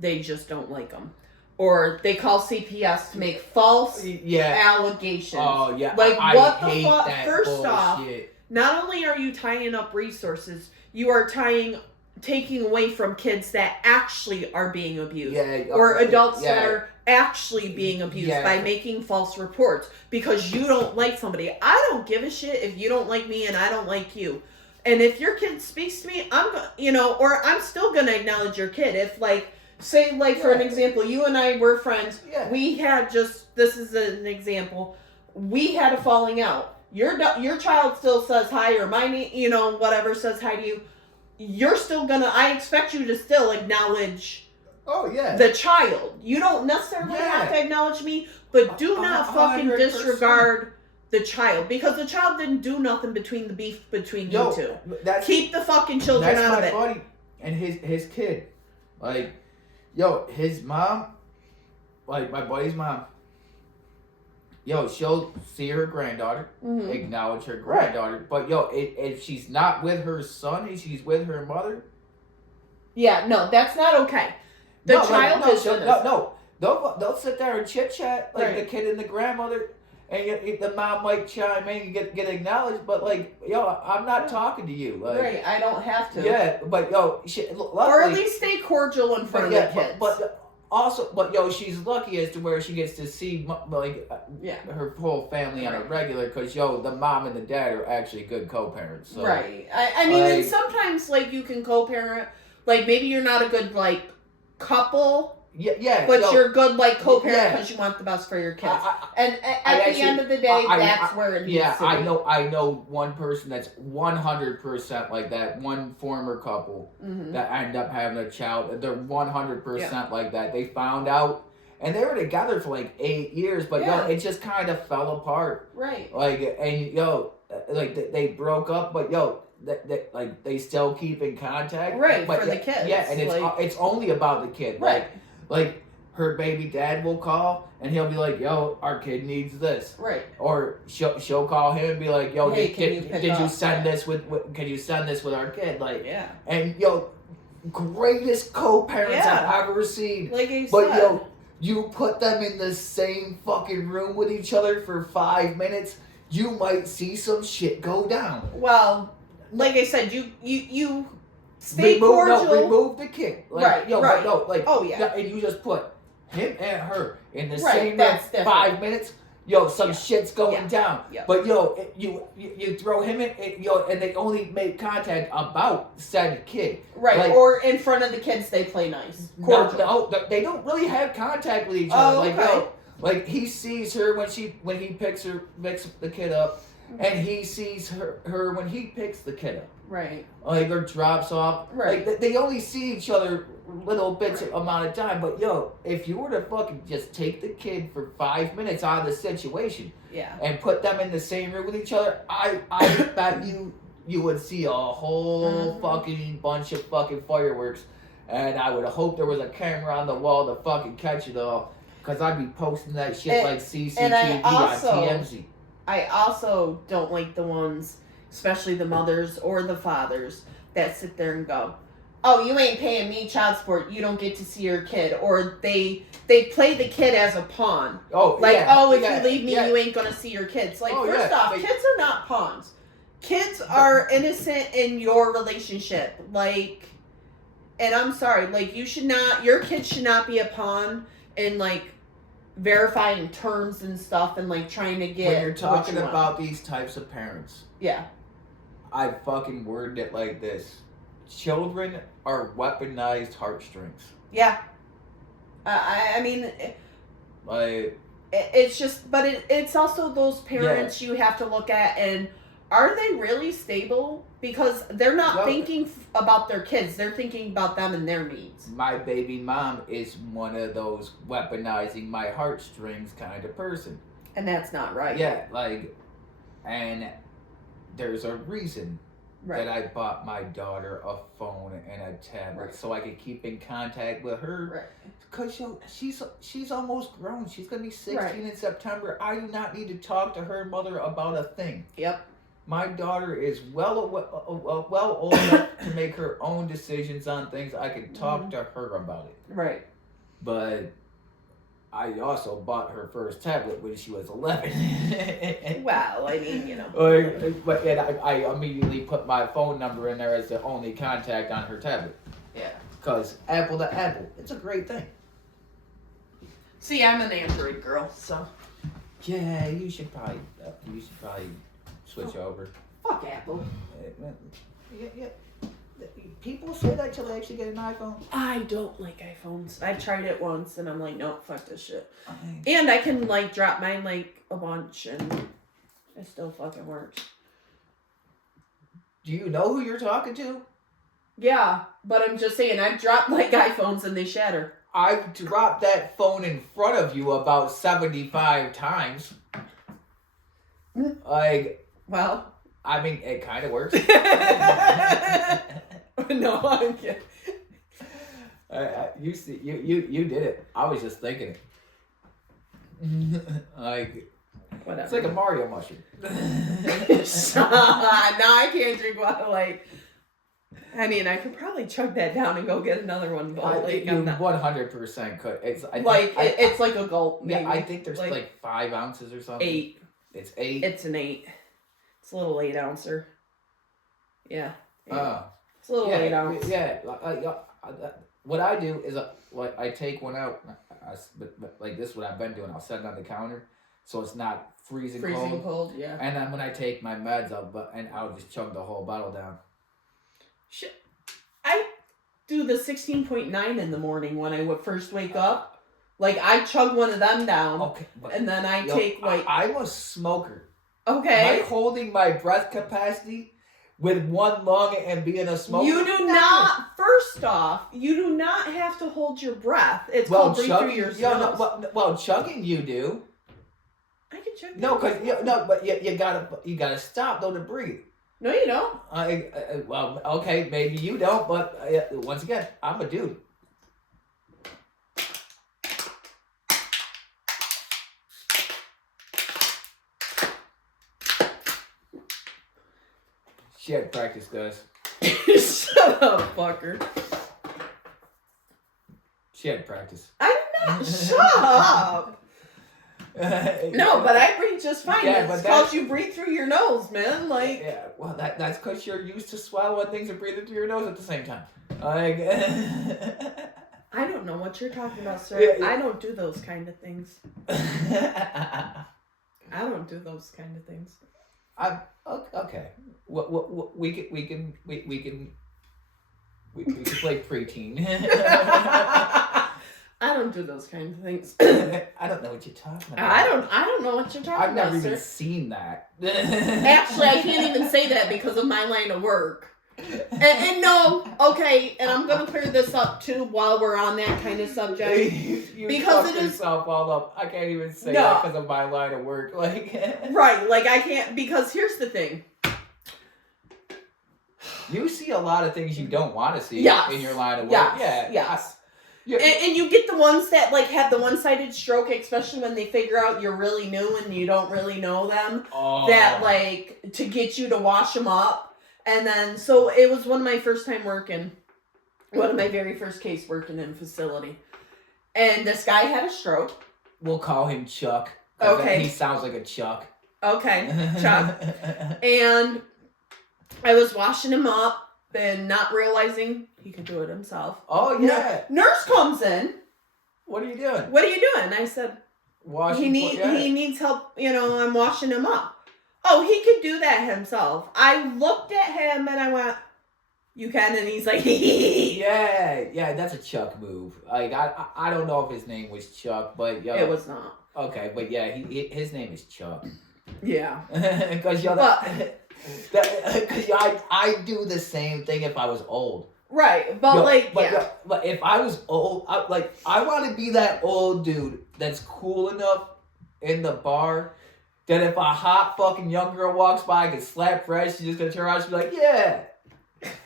they just don't like them. Or they call CPS to make false allegations. Oh, yeah. What the fuck? First off, not only are you tying up resources, you are taking away from kids that actually are being abused. Or adults that are actually being abused by making false reports because you don't like somebody. I don't give a shit if you don't like me and I don't like you. And if your kid speaks to me, or I'm still gonna acknowledge your kid. If like, say like for an example, you and I were friends. Yeah. We had this is an example. We had a falling out. Your child still says hi, or whatever says hi to you. You're still gonna. I expect you to still acknowledge. Oh yeah. The child. You don't necessarily have to acknowledge me, but do not fucking 100%. disregard the child, because the child didn't do nothing between the beef between you two. Keep the fucking children out of it. That's my buddy and his kid. Like, his mom, like my buddy's mom. She'll see her granddaughter, acknowledge her granddaughter, but if she's not with her son and she's with her mother. Yeah, no, that's not okay. The child is no. They'll sit there and chit chat like the kid and the grandmother, and the mom might chime in and get acknowledged. But like, I'm not talking to you. Like, I don't have to. Yeah, but or at least stay cordial in front of the kids. But she's lucky as to where she gets to see her whole family on a regular, because the mom and the dad are actually good co-parents. So, right. I mean, and sometimes like you can co-parent. Like maybe you're not a good like couple. Yeah. But you're good like co-parent because you want the best for your kids. And at the end of the day, that's where it needs to be. I know one person that's 100% like that. One former couple that ended up having a child. They're 100% like that. They found out, and they were together for like 8 years, but it just kind of fell apart. Right. Like, and like they broke up, but that they still keep in contact. Right, but for the kids. Yeah, and it's only about the kid. Right. Like her baby dad will call and he'll be like, our kid needs this. Right. Or she'll call him and be like, hey, did you send this can you send this with our kid? Like, yeah. And greatest co-parents I've ever seen. Like I but said. you put them in the same fucking room with each other for 5 minutes, you might see some shit go down. Well, like I said, you stay cordial. Remove the kid. Like, right. And you just put him and her in the same room 5 minutes. Shit's going down. Yeah. But you throw him in, and they only make contact about said kid. Right. Like, or in front of the kids, they play nice. Cordial. No, they don't really have contact with each other. Oh, okay. Like he sees her when he picks the kid up. And he sees her when he picks the kid up. Right. Like, or drops off. Right. Like, they only see each other little bits amount of time. But, if you were to fucking just take the kid for 5 minutes out of the situation. Yeah. And put them in the same room with each other, I bet you would see a whole fucking bunch of fucking fireworks. And I would hope there was a camera on the wall to fucking catch it all. Because I'd be posting that shit like CCTV on TMZ. I also don't like the ones, especially the mothers or the fathers, that sit there and go, oh, you ain't paying me child support, you don't get to see your kid. Or they play the kid as a pawn. Oh, like, if you leave me, you ain't going to see your kids. Like, first off, kids are not pawns. Kids are innocent in your relationship. Like, and I'm sorry, like, your kid should not be a pawn in, like, verifying terms and stuff and like trying to get when you're talking about these types of parents. Yeah. I fucking worded it like this. Children are weaponized heartstrings. Yeah. I mean, like, it's just, but it's also those parents you have to look at, and are they really stable? Because they're not thinking about their kids. They're thinking about them and their needs. My baby mom is one of those weaponizing my heartstrings kind of person. And that's not right. Yeah, like, and there's a reason that I bought my daughter a phone and a tablet so I could keep in contact with her. Right. Because she's almost grown. She's going to be 16 in September. I do not need to talk to her mother about a thing. Yep. My daughter is well old enough to make her own decisions on things. I can talk to her about it. Right. But I also bought her first tablet when she was 11. Well, I mean, But I immediately put my phone number in there as the only contact on her tablet. Yeah. Because Apple to Apple, it's a great thing. See, I'm an Android girl, so. Yeah, you should probably switch over. Fuck Apple. yeah. People say that till they actually get an iPhone. I don't like iPhones. I tried it once and I'm like, nope, fuck this shit. I mean, And I can like drop mine like a bunch and it still fucking works. do you know who you're talking to? Yeah, but I'm just saying, I've dropped like iPhones and they shatter. I've dropped that phone in front of you about 75 times. Like, Well, I mean, it kind of works. no, I'm kidding. You see, you did it. I was just thinking it. Like, Whatever. it's like a Mario mushroom. Now I can't drink water. Like, I mean, I could probably chug that down and go get another one, but like, you I'm not. 100% could. It's It's like a gulp. Maybe. Yeah, I think there's like 5 ounces or something. 8. It's 8. It's an 8. It's a little 8 ouncer. Yeah. Oh. It's a little 8 ounce. Yeah. What I do is like I take one out. But like this, is what I've been doing. I'll set it on the counter, so it's not freezing cold. Yeah. And then when I take my meds, I'll just chug the whole bottle down. Shit. I do the 16.9 in the morning when I would first wake up. Like, I chug one of them down. Okay. And then I take, like... I'm a smoker. Okay. Am I holding my breath capacity with one lung and being a smoker? You do not, first off, you do not have to hold your breath. It's called breathe through your nose. Well, chugging you do. I can chug. No, but you gotta stop though to breathe. No, you don't. Well, okay, maybe you don't, but once again, I'm a dude. She had practice, guys. Shut up, fucker. She had practice. I'm not. Shut up. No, but I breathe just fine. Yeah, it's but because you breathe through your nose, man. Like, yeah, well, that's because you're used to swallowing things and breathing through your nose at the same time. Like, I don't know what you're talking about, sir. Yeah. I don't do those kind of things. I don't do those kind of things. I'm okay. We can play preteen. I don't do those kind of things. I don't know what you're talking about. I don't know what you're talking I've about, never even sir. seen that. Actually, I can't even say that because of my line of work. And no, okay, and I'm gonna clear this up too while we're on that kind of subject. you because fucked it is yourself all up. I can't even say No. that because of my line of work. Like, Right, like I can't, because here's the thing. you see a lot of things you don't want to see Yes. in your line of work. Yes, yes. Yeah. And you get the ones that like have the one-sided stroke, especially when they figure out you're really new and you don't really know them. Oh. That like to get you to wash them up. And then, so it was one of my first time working, one of my very first case working in facility. And this guy had a stroke. We'll call him Chuck. 'Cause Okay. He sounds like a Chuck. Okay, Chuck. And I was washing him up and not realizing he could do it himself. Oh, yeah. Nurse comes in. What are you doing? What are you doing? I said, he needs help, I'm washing him up. Oh, he could do that himself. I looked at him and I went, you can? And he's like, Yeah, that's a Chuck move. Like, I don't know if his name was Chuck, but yo. It was not. Okay, but yeah, his name is Chuck. Yeah. Because I do the same thing if I was old. Right, but But if I was old, I want to be that old dude that's cool enough in the bar that if a hot fucking young girl walks by, I can slap fresh, she's just gonna turn around and be like, yeah.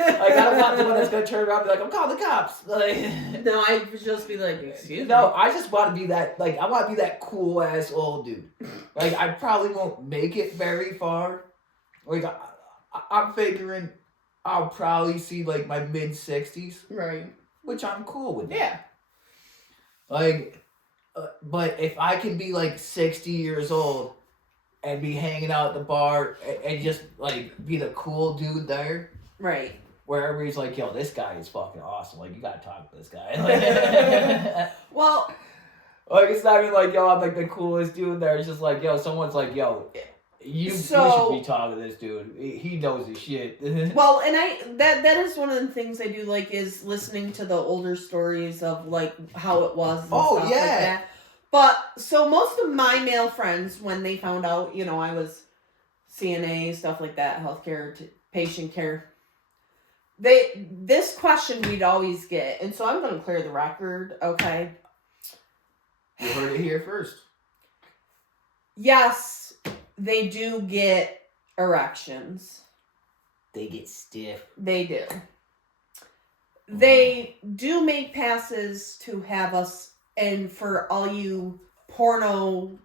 Like, I don't want the one that's gonna turn around and be like, I'm calling the cops. Like, no, I would just be like, excuse me. No, I just want to be that, like, I want to be that cool ass old dude. Like, I probably won't make it very far. Like, I'm figuring I'll probably see, like, my mid-60s. Right. Which I'm cool with. Yeah. Like, but if I can be, like, 60 years old and be hanging out at the bar and just, like, be the cool dude there. Right. Where everybody's like, yo, this guy is fucking awesome. Like, you gotta talk to this guy. Like, well, like, it's not even like, yo, I'm like the coolest dude there. It's just like, yo, someone's like, yo, You So- should be talking to this dude. He knows his shit. Well, and that is one of the things I do like is listening to the older stories of like how it was and Oh, stuff yeah. like that. But so most of my male friends, when they found out, you know, I was CNA, stuff like that, healthcare, patient care, this question we'd always get, and so I'm going to clear the record, okay? You heard it here first. Yes, they do get erections. They get stiff. They do. They do make passes to have us, and for all you porno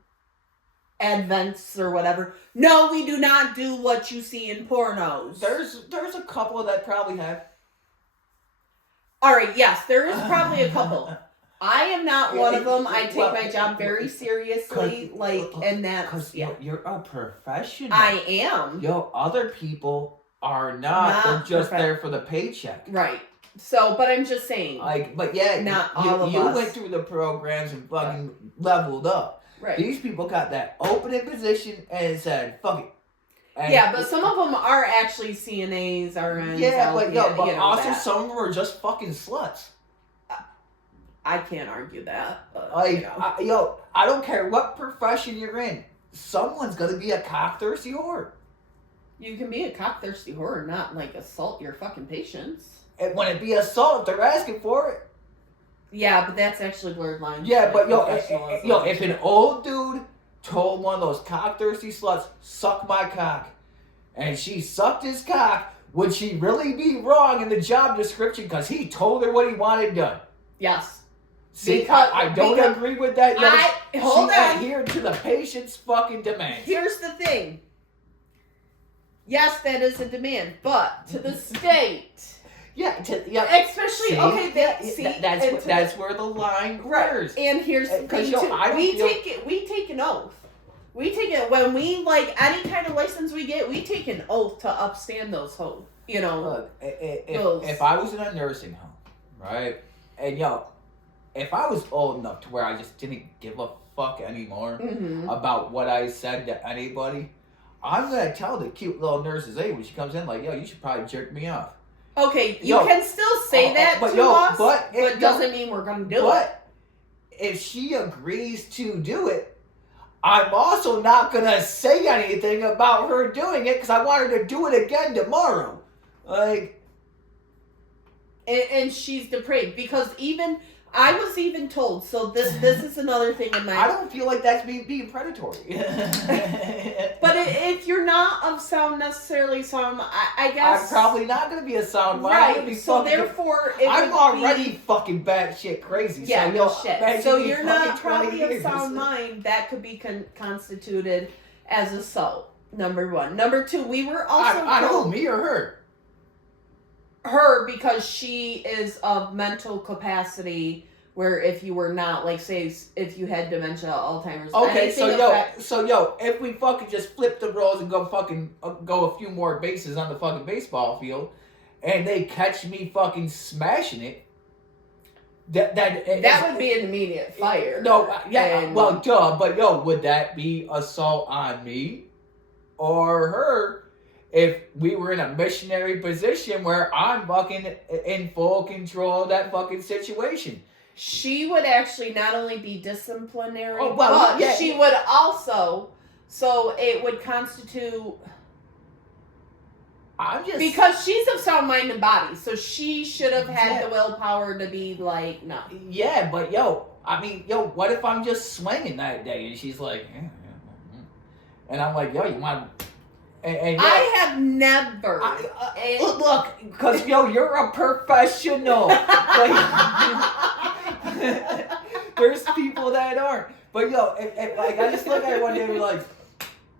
advents or whatever, no, we do not do what you see in pornos. There's a couple that probably have. All right, yes, there is probably a couple. I am not one of them. I take my job very seriously, and that's, yeah. You're a professional. I am. Yo, other people are not. They're just there for the paycheck. Right. So, but I'm just saying. But yeah, Not you, all of you us. went through the programs and fucking leveled up. Right. These people got that opening position and said, fuck it. And yeah, but some of them are actually CNAs, RNs. Yeah, but also that. some of them are just fucking sluts. I can't argue that. But, Like, I don't care what profession you're in. Someone's gonna be a cock-thirsty whore. you can be a cock-thirsty whore and not, like, assault your fucking patients. And when it be assault, if they're asking for it. Yeah, but that's actually blurred lines. Yeah, like but professionalism. if an old dude told one of those cock-thirsty sluts, suck my cock, and she sucked his cock, would she really be wrong in the job description because he told her what he wanted done? Yes. See, Because- I don't because agree with that. Hold she on. adhered to the patient's fucking demands. Here's the thing. Yes, that is a demand, but to the state, See, especially that's where the line blurs. And here's the thing yo, too. I don't We feel- take an oath. We take it when we like any kind of license we get. We take an oath to upstand those hoes. You know. Look, Those. if I was in a nursing home, right, and if I was old enough to where I just didn't give a fuck anymore Mm-hmm. about what I said to anybody, I'm gonna tell the cute little nurses, hey, when she comes in, like, yo, you should probably jerk me off. Okay, you can still say that to us, but doesn't mean we're gonna do it. But if she agrees to do it, I'm also not gonna say anything about her doing it because I want her to do it again tomorrow. Like, And she's depraved because even I was even told. So this is another thing in my. I don't feel like that's being predatory. But if you're not of necessarily sound, I guess I'm probably not gonna be a sound mind. I'm gonna be right. So fucking- therefore, it I'm would already be, fucking batshit crazy. yeah, so, no yo, shit. imagine So me you're fucking not 20 probably of years. sound mind. That could be constituted as assault. Number one. Number two, we were also I know told me or her. her because she is of mental capacity. Where if you were not, like, say, if you had dementia, Alzheimer's, Okay, anything so if we fucking just flip the roles and go fucking go a few more bases on the fucking baseball field, and they catch me fucking smashing it, that would be an immediate fire. No, yeah, And- well, duh, but would that be assault on me or her if we were in a missionary position where I'm fucking in full control of that fucking situation? She would actually not only be disciplinary, Oh, well, but yeah, she yeah. would also, so it would constitute, I'm just because she's of sound mind and body, so she should have had Yeah. the willpower to be like, no. Yeah, but what if I'm just swinging that day and she's like, and I'm like, yo, you want? And I have never. look, because you're a professional. There's people that aren't. But like I just look at it one day and be like,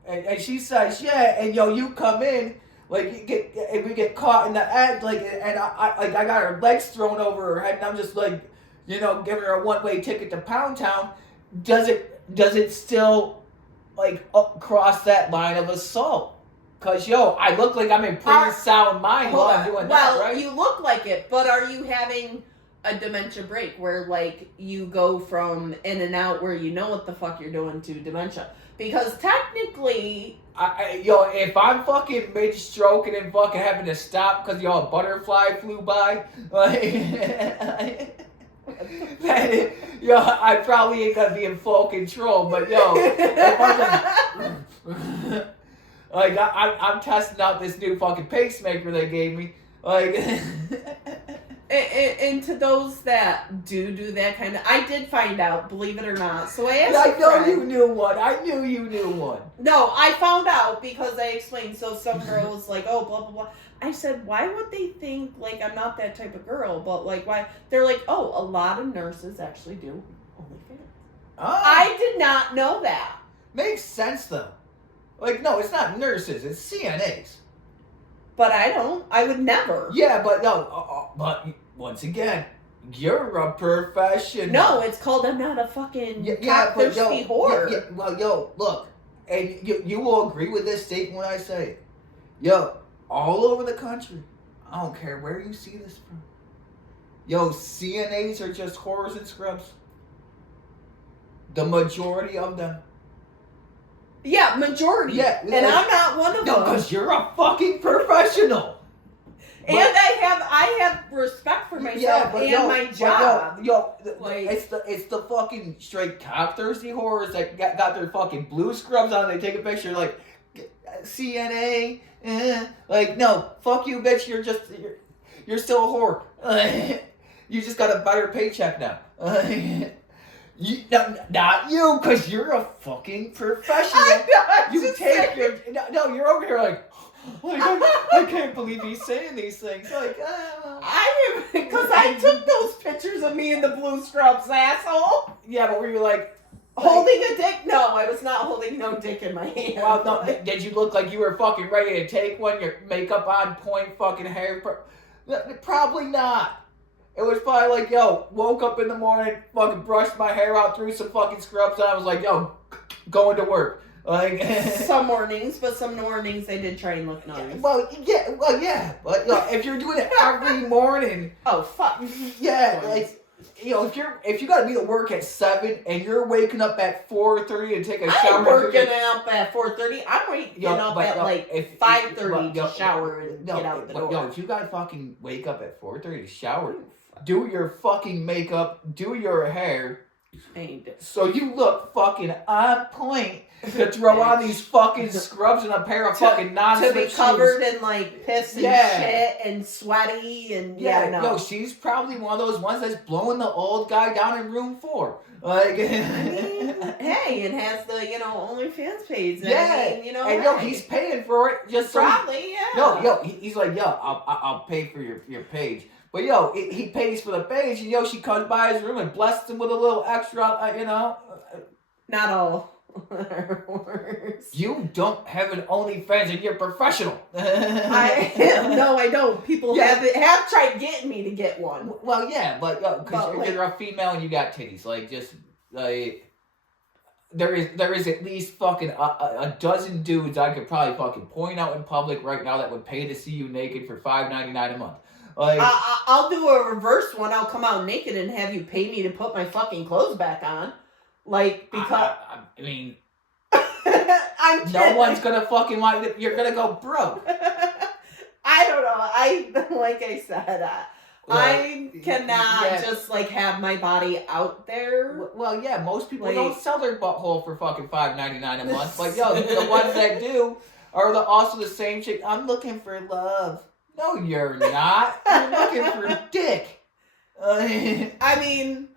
and she says, yeah, and you come in, like we get caught in the act, like, and I got her legs thrown over her head, and I'm just like, giving her a one-way ticket to Pound Town. Does it still like cross that line of assault? Cause I look like I'm in pretty sound mind while I'm doing that, right? You look like it, but are you having a dementia break where like you go from in and out where you know what the fuck you're doing to dementia. Because technically, if I'm fucking mid-stroking and fucking having to stop because, a butterfly flew by, like, I probably ain't gonna be in full control, but, if I'm just, like, I'm testing out this new fucking pacemaker they gave me, like... And to those that do that kind of, I did find out, believe it or not. So I asked. I know you knew one. I knew you knew one. No, I found out because I explained. So some girl was like, "Oh, blah blah blah." I said, "Why would they think like I'm not that type of girl?" But like, why? They're like, "Oh, a lot of nurses actually do OnlyFans." I did not know that. Makes sense though. Like, no, it's not nurses. It's CNAs. But I don't. I would never. Yeah, but no. But once again, you're a professional. No, it's called I'm not a fucking thirsty whore. Well, look, and you will agree with this statement when I say it. All over the country, I don't care where you see this from. CNAs are just whores and scrubs. The majority of them. Yeah, majority. Yeah, and I'm not one of them. No, because you're a fucking professional. And I have respect for myself and my job. It's the fucking straight cock thirsty whores that got their fucking blue scrubs on. They take a picture like CNA. Like, no, fuck you, bitch. You're still a whore. You just got a better paycheck now. Not you, because you're a fucking professional. You're over here like, I can't believe he's saying these things. Like, because I took those pictures of me in the blue scrubs, asshole. Yeah, but were you like holding a dick? No, I was not holding no dick in my hand. Well, no, did you look like you were fucking ready to take one? Your makeup on point, fucking hair? Probably not. It was probably like, woke up in the morning, fucking brushed my hair out, threw some fucking scrubs on. I was like, going to work. Like some mornings, but some mornings I did try and look nice. Well, yeah. But if you're doing it every morning, oh fuck. Yeah, like if you gotta be at work at 7 and you're waking up at 4:30 to take a shower. I'm working up at 4:30. I'm waking up at 5:30 to shower and get out the door. If you gotta fucking wake up at 4:30 to shower, do your fucking makeup, do your hair, so you look fucking on point to throw on these fucking scrubs and a pair of fucking non-slip shoes. To be covered in like piss and shit and sweaty and she's probably one of those ones that's blowing the old guy down in room 4. Like, hey, it has the OnlyFans page. He's paying for it just probably he's like I'll pay for your page. But he pays for the page, and she comes by his room and blesses him with a little extra, Not all. You don't have an OnlyFans, and you're professional. No, I don't. People have tried getting me to get one. Well, yeah, but because you're a female and you got titties, like just like there is at least fucking a dozen dudes I could probably fucking point out in public right now that would pay to see you naked for $5.99 a month. Like, I'll do a reverse one. I'll come out naked and have you pay me to put my fucking clothes back on. Like, because... I mean... I'm kidding. No one's gonna fucking want you. You're gonna go broke. I don't know. Like I said, I cannot just, like, have my body out there. Well, yeah, most people don't sell their butthole for fucking $5.99 a month. Like, the ones that do are also the same chick. I'm looking for love. No, you're not. You're looking for dick. I mean,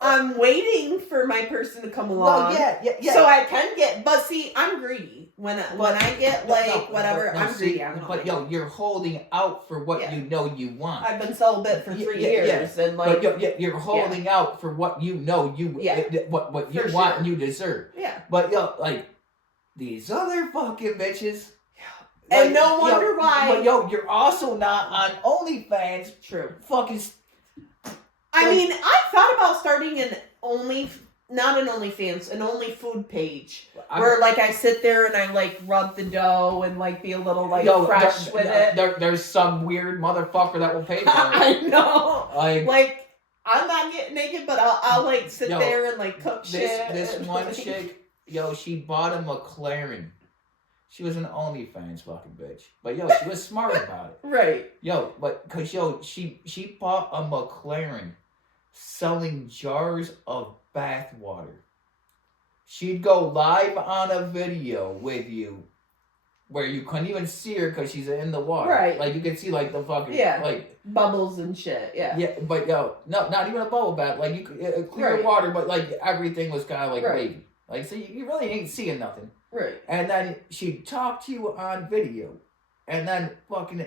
I'm waiting for my person to come along. Well, yeah. So I can get, but see, I'm greedy. When I get whatever, I'm greedy. But you're holding out for what you know you want. I've been celibate for 3 years, and like, but you're holding out for what you know what you want and you deserve. Yeah. But like these other fucking bitches. Like, and no wonder why. But you're also not on OnlyFans. True. Fucking. I mean, I thought about starting an OnlyFans not an OnlyFans, an Only Food page. I'm- Where, like, I sit there and I, like, rub the dough and, like, be a little, like, Yo, fresh with it. There's some weird motherfucker that will pay for it. I know. Like I'm not getting naked, but I'll like, sit Yo, there and, like, cook shit. this and, one like, chick, yo, she bought a McLaren. She was an OnlyFans fucking bitch. But, yo, she was smart about it. Right. Yo, but, cause, yo, she bought a McLaren selling jars of bath water. She'd go live on a video with you where you couldn't even see her because she's in the water. Right. Like, you could see, like, the fucking, Yeah. like... Bubbles and shit, yeah. Yeah, but, yo, no, not even a bubble bath. Like, you could, clear Right. water, but, like, everything was kind of, like, Right. wavy. Like, so you really ain't seeing nothing. Right. And then she'd talk to you on video. And then fucking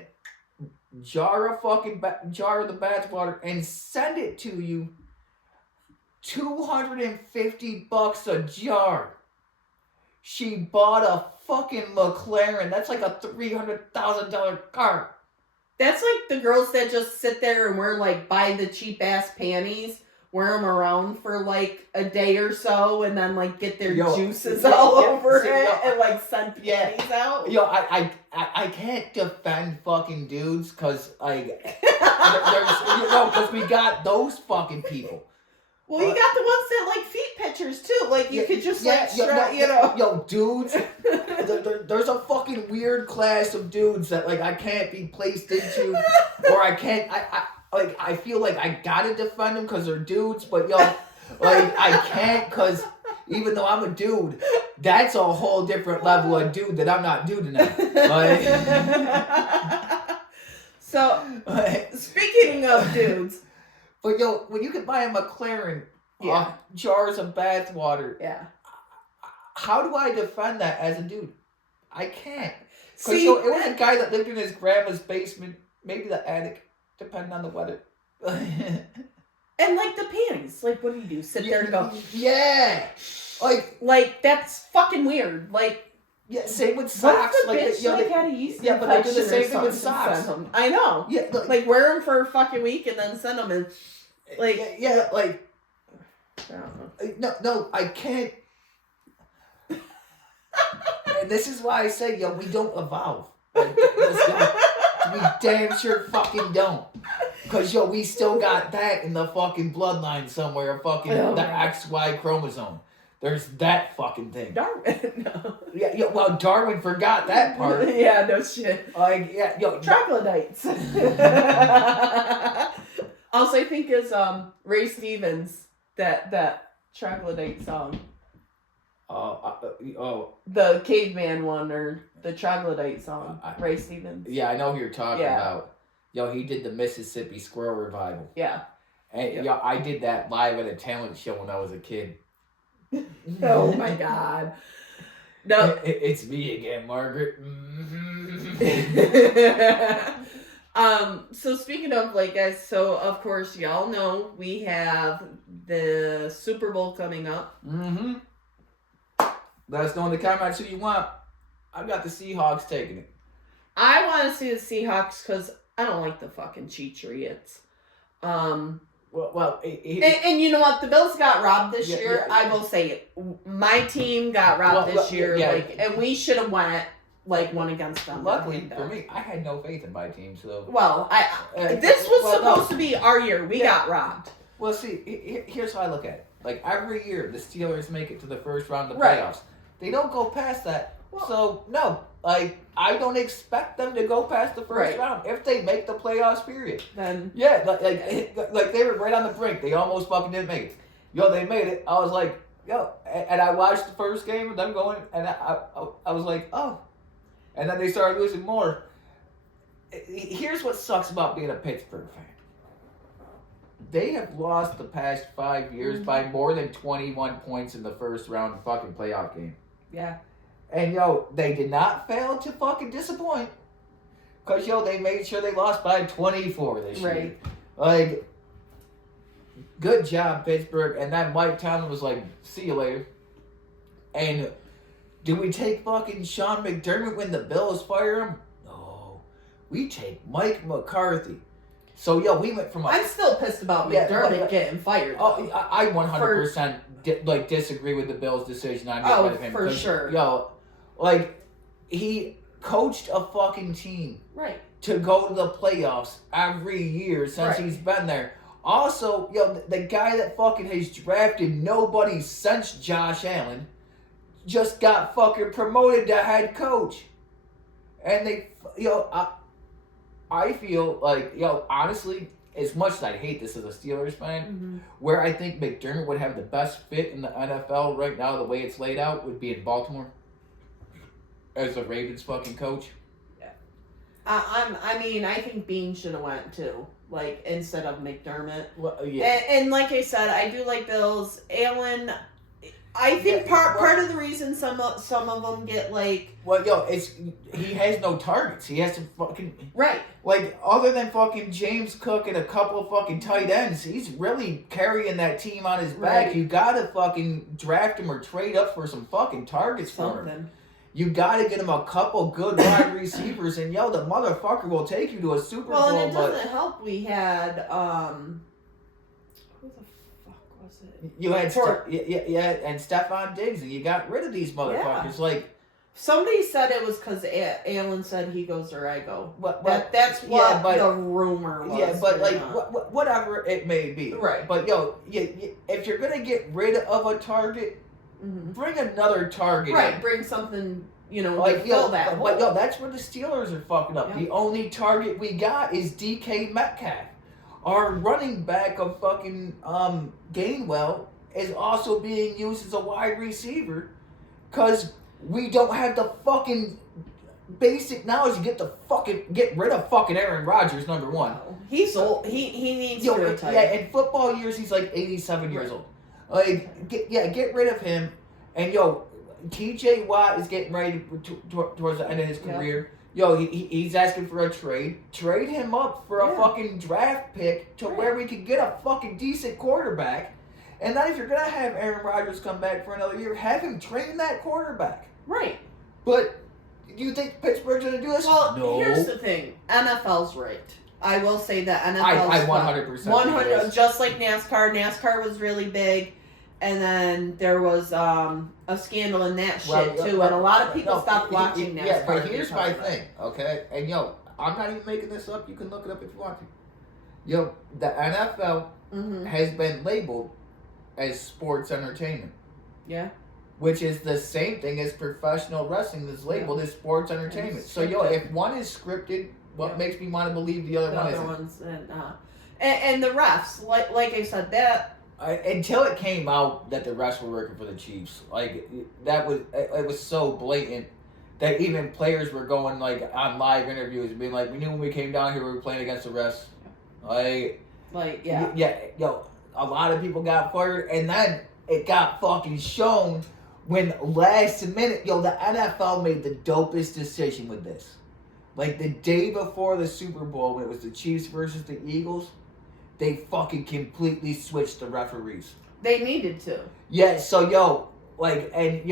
jar of the bath water and send it to you $250 a jar. She bought a fucking McLaren. That's like a $300,000 car. That's like the girls that just sit there and wear, like, buy the cheap ass panties, wear them around for, like, a day or so, and then, like, get their Yo, juices yeah, all yeah, over see, it, yo, and, like, send yeah. panties out. Yo, I can't defend fucking dudes because, like, because we got those fucking people. Well, you got the ones that like feet pictures too. Like you could just like Yo, dudes. There's a fucking weird class of dudes that like I can't be placed into, or I can't. I feel like I gotta defend them because they're dudes, but yo, like I can't because even though I'm a dude, that's a whole different level of dude that I'm not duding at. So speaking of dudes. But yo, when you can buy a McLaren, Yeah. jars of bath water, Yeah. how do I defend that as a dude? I can't. See, Because it was a guy that lived in his grandma's basement, maybe the attic, depending on the weather. and like the panties, like what do? Sit there and go, yeah, like that's fucking weird. Like, yeah, same with what socks. if the Like, bitch you know, like had a yeast yeah, but they do the infection or same thing with something and socks. send 'em? I know. Yeah, Like wear them for a fucking week and then send them and like like I don't know. no, I can't. And this is why I say, yo, we don't evolve. Like, we damn sure fucking don't. Because, yo, we still got that in the fucking bloodline somewhere, fucking the XY chromosome. There's that fucking thing. Darwin. No. Yeah, well, Darwin forgot that part. Yeah, no shit. Like, yeah, yo. Troglodytes. Also, I think is Ray Stevens that troglodyte song. The caveman one or the troglodyte song. Ray Stevens. Yeah, I know who you're talking Yeah. about. Yo, he did the Mississippi Squirrel Revival. Yeah. And yo, I did that live at a talent show when I was a kid. Oh my god. No. It's me again, Margaret. So speaking of like guys, so of course y'all know we have the Super Bowl coming up. Mm-hmm. Let us know in the comments who you want. I got the Seahawks taking it. I want to see the Seahawks because I don't like the fucking Cheatriots. Well, And you know what? The Bills got robbed this year. Yeah. I will say it. My team got robbed this year, yeah. and we should have won against them. Luckily for me, I had no faith in my team, so. Well, this was supposed to be our year. We got robbed. Well, see, here's how I look at it. Like every year, the Steelers make it to the first round of the Right. playoffs. They don't go past that. So no, like I don't expect them to go past the first Right. round if they make the playoffs. Period. Then Yeah, like they were right on the brink. They almost fucking didn't make it. Yo, they made it. I was like, yo, and I watched the first game of them going, and I was like, oh, and then they started losing more. Here's what sucks about being a Pittsburgh fan. They have lost the past 5 years by more than 21 points in the first round fucking playoff game. yeah. And, yo, they did not fail to fucking disappoint. Because, yo, they made sure they lost by 24 this year. Right. Like, good job, Pittsburgh. And then Mike Tomlin was like, see you later. And do we take fucking Sean McDermott when the Bills fire him? No. We take Mike McCarthy. So we went from I'm still pissed about McDermott getting fired. Oh, I 100% disagree with the Bills' decision on getting rid of him. For sure. He coached a fucking team right to go to the playoffs every year since he's been there. Also, the guy that fucking has drafted nobody since Josh Allen just got fucking promoted to head coach. And they, I feel like, honestly, as much as I hate this as a Steelers fan, where I think McDermott would have the best fit in the NFL right now, the way it's laid out, would be in Baltimore as a Ravens fucking coach. Yeah. I think Bean should have went too, instead of McDermott. Well, yeah. And like I said, I do like Bills. Allen, I think part of the reason some of them get he has no targets. He has to fucking right. Other than fucking James Cook and a couple of fucking tight ends, he's really carrying that team on his back. Right. You gotta fucking draft him or trade up for some fucking targets for him. You gotta get him a couple good wide receivers, and the motherfucker will take you to a Super Bowl. Well, and it doesn't help. We had who the fuck was it? You had and Stephon Diggs, and you got rid of these motherfuckers. Yeah. Somebody said it was because Allen said he goes or I go. That's what the rumor was. Yeah, but whatever it may be. Right. But if you're gonna get rid of a target, bring another target. Right. In. Bring something. To fill that hole. But that's where the Steelers are fucking up. Yeah. The only target we got is DK Metcalf. Our running back of fucking Gainwell is also being used as a wide receiver because we don't have the fucking basic knowledge to get rid of fucking Aaron Rodgers, number one. He's old. He needs to retire. Yeah, in football years he's 87 years old. Get rid of him. And TJ Watt is getting ready towards the end of his career. He's asking for a trade. Trade him up for a fucking draft pick to where we could get a fucking decent quarterback. And then if you're going to have Aaron Rodgers come back for another year, have him train that quarterback. Right. But do you think Pittsburgh's going to do this? Well, no. Here's the thing. NFL's rigged. I will say that NFL's I 100%. 100%. Just like NASCAR. NASCAR was really big. And then there was a scandal in that shit too, and a lot of people stopped watching NASCAR. Yeah, but here's my thing, okay? And I'm not even making this up. You can look it up if you want to. The NFL has been labeled as sports entertainment. Yeah. Which is the same thing as professional wrestling is labeled as sports entertainment. So if one is scripted, what makes me want to believe the other one isn't? Ones and the refs, like I said, that. Until it came out that the refs were working for the Chiefs, it was so blatant that even players were going on live interviews and being we knew when we came down here we were playing against the refs. A lot of people got fired, and then it got fucking shown when last minute, the NFL made the dopest decision with this. The day before the Super Bowl when it was the Chiefs versus the Eagles. They fucking completely switched the referees. They needed to. Yeah, so it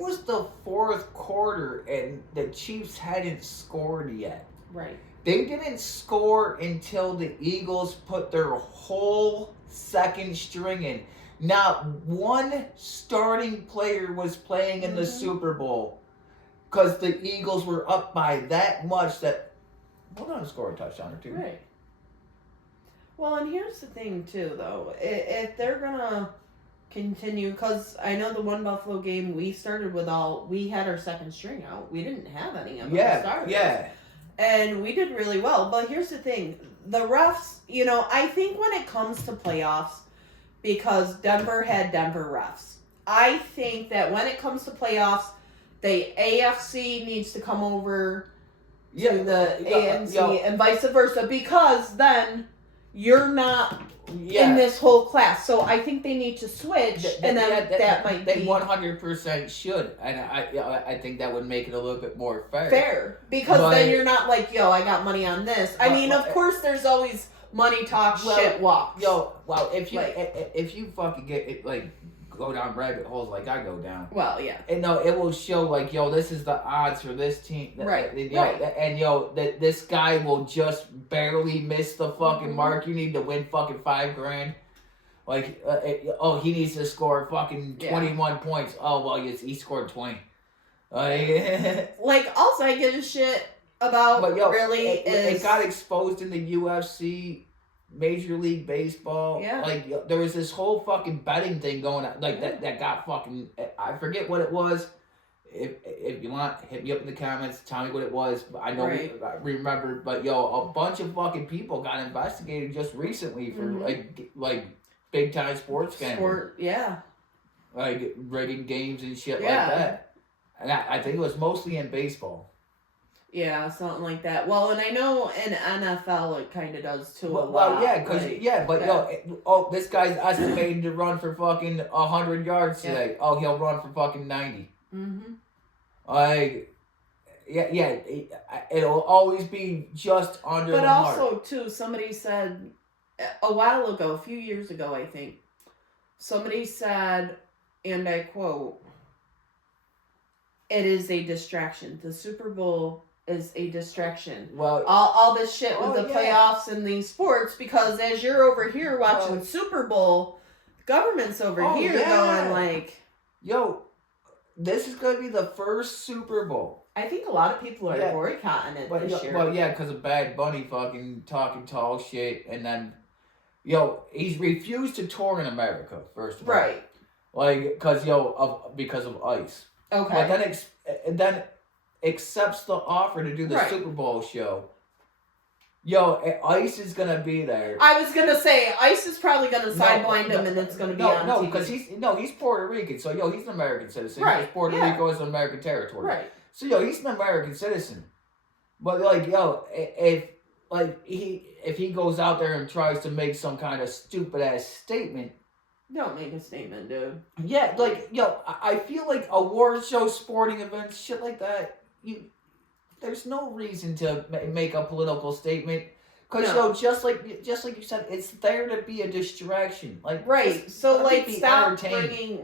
was the fourth quarter and the Chiefs hadn't scored yet. Right. They didn't score until the Eagles put their whole second string in. Not one starting player was playing in the Super Bowl because the Eagles were up by that much that we're going to score a touchdown or two. Right. Well, and here's the thing, too, though. If they're going to continue, because I know the one Buffalo game, we started with we had our second string out. We didn't have any of them starters. Yeah. And we did really well. But here's the thing. The refs, I think when it comes to playoffs, because Denver had Denver refs, I think that when it comes to playoffs, the AFC needs to come over to the ANC and vice versa, because then you're not in this whole class. So I think they need to switch, and then that might be... They 100% should, and I think that would make it a little bit more fair. Fair, because then you're not I got money on this. Of course there's always money talk, shit walks. If you fucking get it, go down rabbit holes like I go down. Well, yeah. And no, it will show like, yo, this is the odds for this team. Right. And yo, that this guy will just barely miss the fucking mark. You need to win fucking $5,000. Like, he needs to score fucking 21 points. Oh well, he scored 20. Like, also I give a shit about it got exposed in the UFC. Major League Baseball, like there was this whole fucking betting thing going on, like that got fucking. I forget what it was. If you want, hit me up in the comments. Tell me what it was. I know I remember, but a bunch of fucking people got investigated just recently for like big time sports gambling. Like rigging games and shit like that. And I think it was mostly in baseball. Yeah, something like that. Well, and I know in NFL it kind of does too. Well, this guy's estimated to run for fucking 100 yards today. Oh, he'll run for fucking 90. Like, it'll always be just under the mark. But also, too, somebody said a while ago, a few years ago, I think, somebody said, and I quote, "It is a distraction. The Super Bowl is a distraction." Well, all this shit with the playoffs and these sports, because as you're over here watching Super Bowl, the government's over here going like, yo, this is going to be the first Super Bowl. I think a lot of people are boycotting it this year. Well, because of Bad Bunny fucking talking tall shit, and then, he's refused to tour in America, first of all. Right. Like, because of ICE. Okay. But then accepts the offer to do the Super Bowl show. ICE is gonna be there. I was gonna say ICE is probably gonna sideline him, and it's gonna be on TV. Because he's Puerto Rican, so he's an American citizen. Right. Because Puerto Rico is an American territory. Right. So he's an American citizen. But if he goes out there and tries to make some kind of stupid ass statement. Don't make a statement, dude. Yeah, I feel like award shows, sporting events, shit like that. There's no reason to make a political statement, because just like you said, it's there to be a distraction. Like stop bringing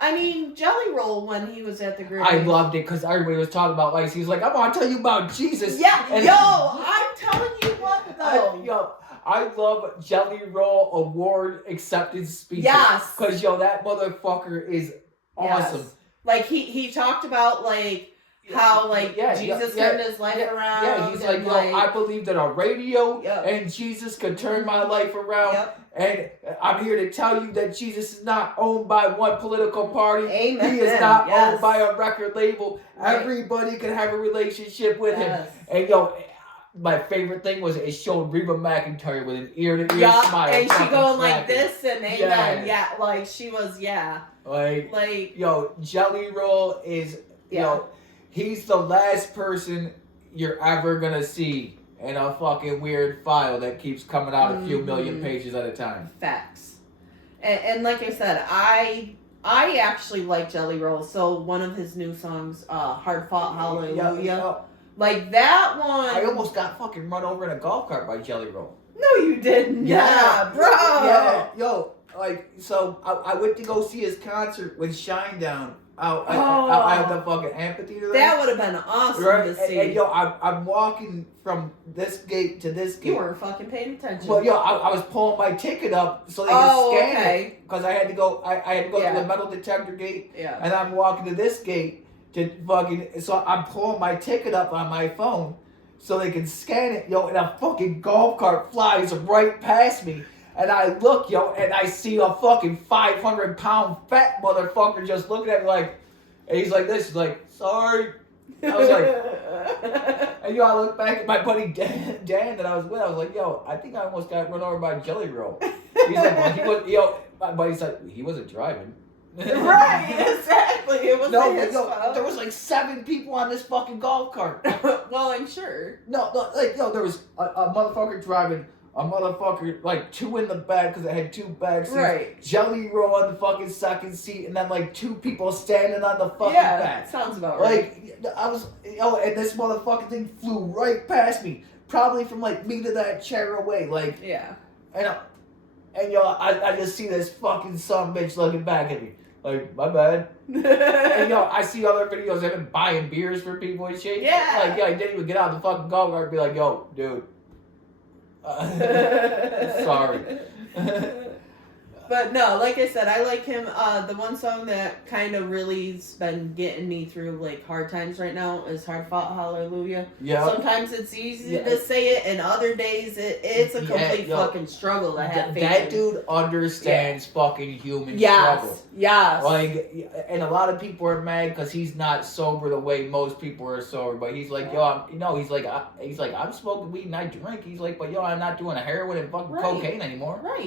I mean, Jelly Roll, when he was at the Grammys, I loved it because everybody was talking about ICE. He's like, I want to tell you about Jesus. Yeah, I'm telling you what though. I love Jelly Roll award acceptance speeches. Yes, because that motherfucker is awesome. Yes. Like he talked about how Jesus turned his life around. Yeah, he's like, I believe that a radio and Jesus could turn my life around. And I'm here to tell you that Jesus is not owned by one political party. Amen. He is not owned by a record label. Right. Everybody can have a relationship with him. And my favorite thing was it showed Reba McEntire with an ear-to-ear smile. And she going like this and amen. Yeah, like she was, Like, Jelly Roll is, he's the last person you're ever going to see in a fucking weird file that keeps coming out a few million pages at a time. Facts. And like I said, I actually like Jelly Roll. So one of his new songs, Hard Fought Hallelujah. Like that one. I almost got fucking run over in a golf cart by Jelly Roll. No, you didn't. Yeah, bro. Yeah, so I went to go see his concert with Shinedown out at the fucking amphitheater. That would have been awesome to see. And I'm walking from this gate to this gate. You weren't fucking paying attention. Well, I was pulling my ticket up so they could scan it because I had to go. I had to go to the metal detector gate. Yeah. And I'm walking to this gate to fucking. So I'm pulling my ticket up on my phone so they can scan it. And a fucking golf cart flies right past me. And I look, and I see a fucking 500-pound fat motherfucker just looking at me like, and he's like this, he's like, sorry. I was like, and I look back at my buddy Dan that I was with, I was like, I think I almost got run over by Jelly Roll. He's like, well, he was, my buddy's like, he wasn't driving. Right, exactly. It was his fault. There was like 7 people on this fucking golf cart. Well, I'm sure. No, there was a motherfucker driving. A motherfucker, like 2 in the back because it had 2 back seats. Right. Jelly Roll on the fucking second seat, and then like 2 people standing on the fucking back. Sounds about right. Like, I was, and this motherfucking thing flew right past me. Probably from like me to that chair away. Like, yeah. And yo, I just see this fucking son of a bitch looking back at me. Like, my bad. And yo, I see other videos of him buying beers for people and shit. Yeah. Like, yo, he didn't even get out of the fucking golf cart and be like, yo, dude. Sorry. But no, like I said, I like him. The one song that kind of really's been getting me through like hard times right now is "Hard Fought Hallelujah." Yeah. Sometimes it's easy Yeah. to say it, and other days it's a complete fucking struggle to have faith That in. dude understands fucking human struggle. Yes. Like, and a lot of people are mad because he's not sober the way most people are sober. But he's like, yo, he's like, I'm smoking weed and I drink. He's like, but yo, I'm not doing a heroin and fucking Right. cocaine anymore. Right.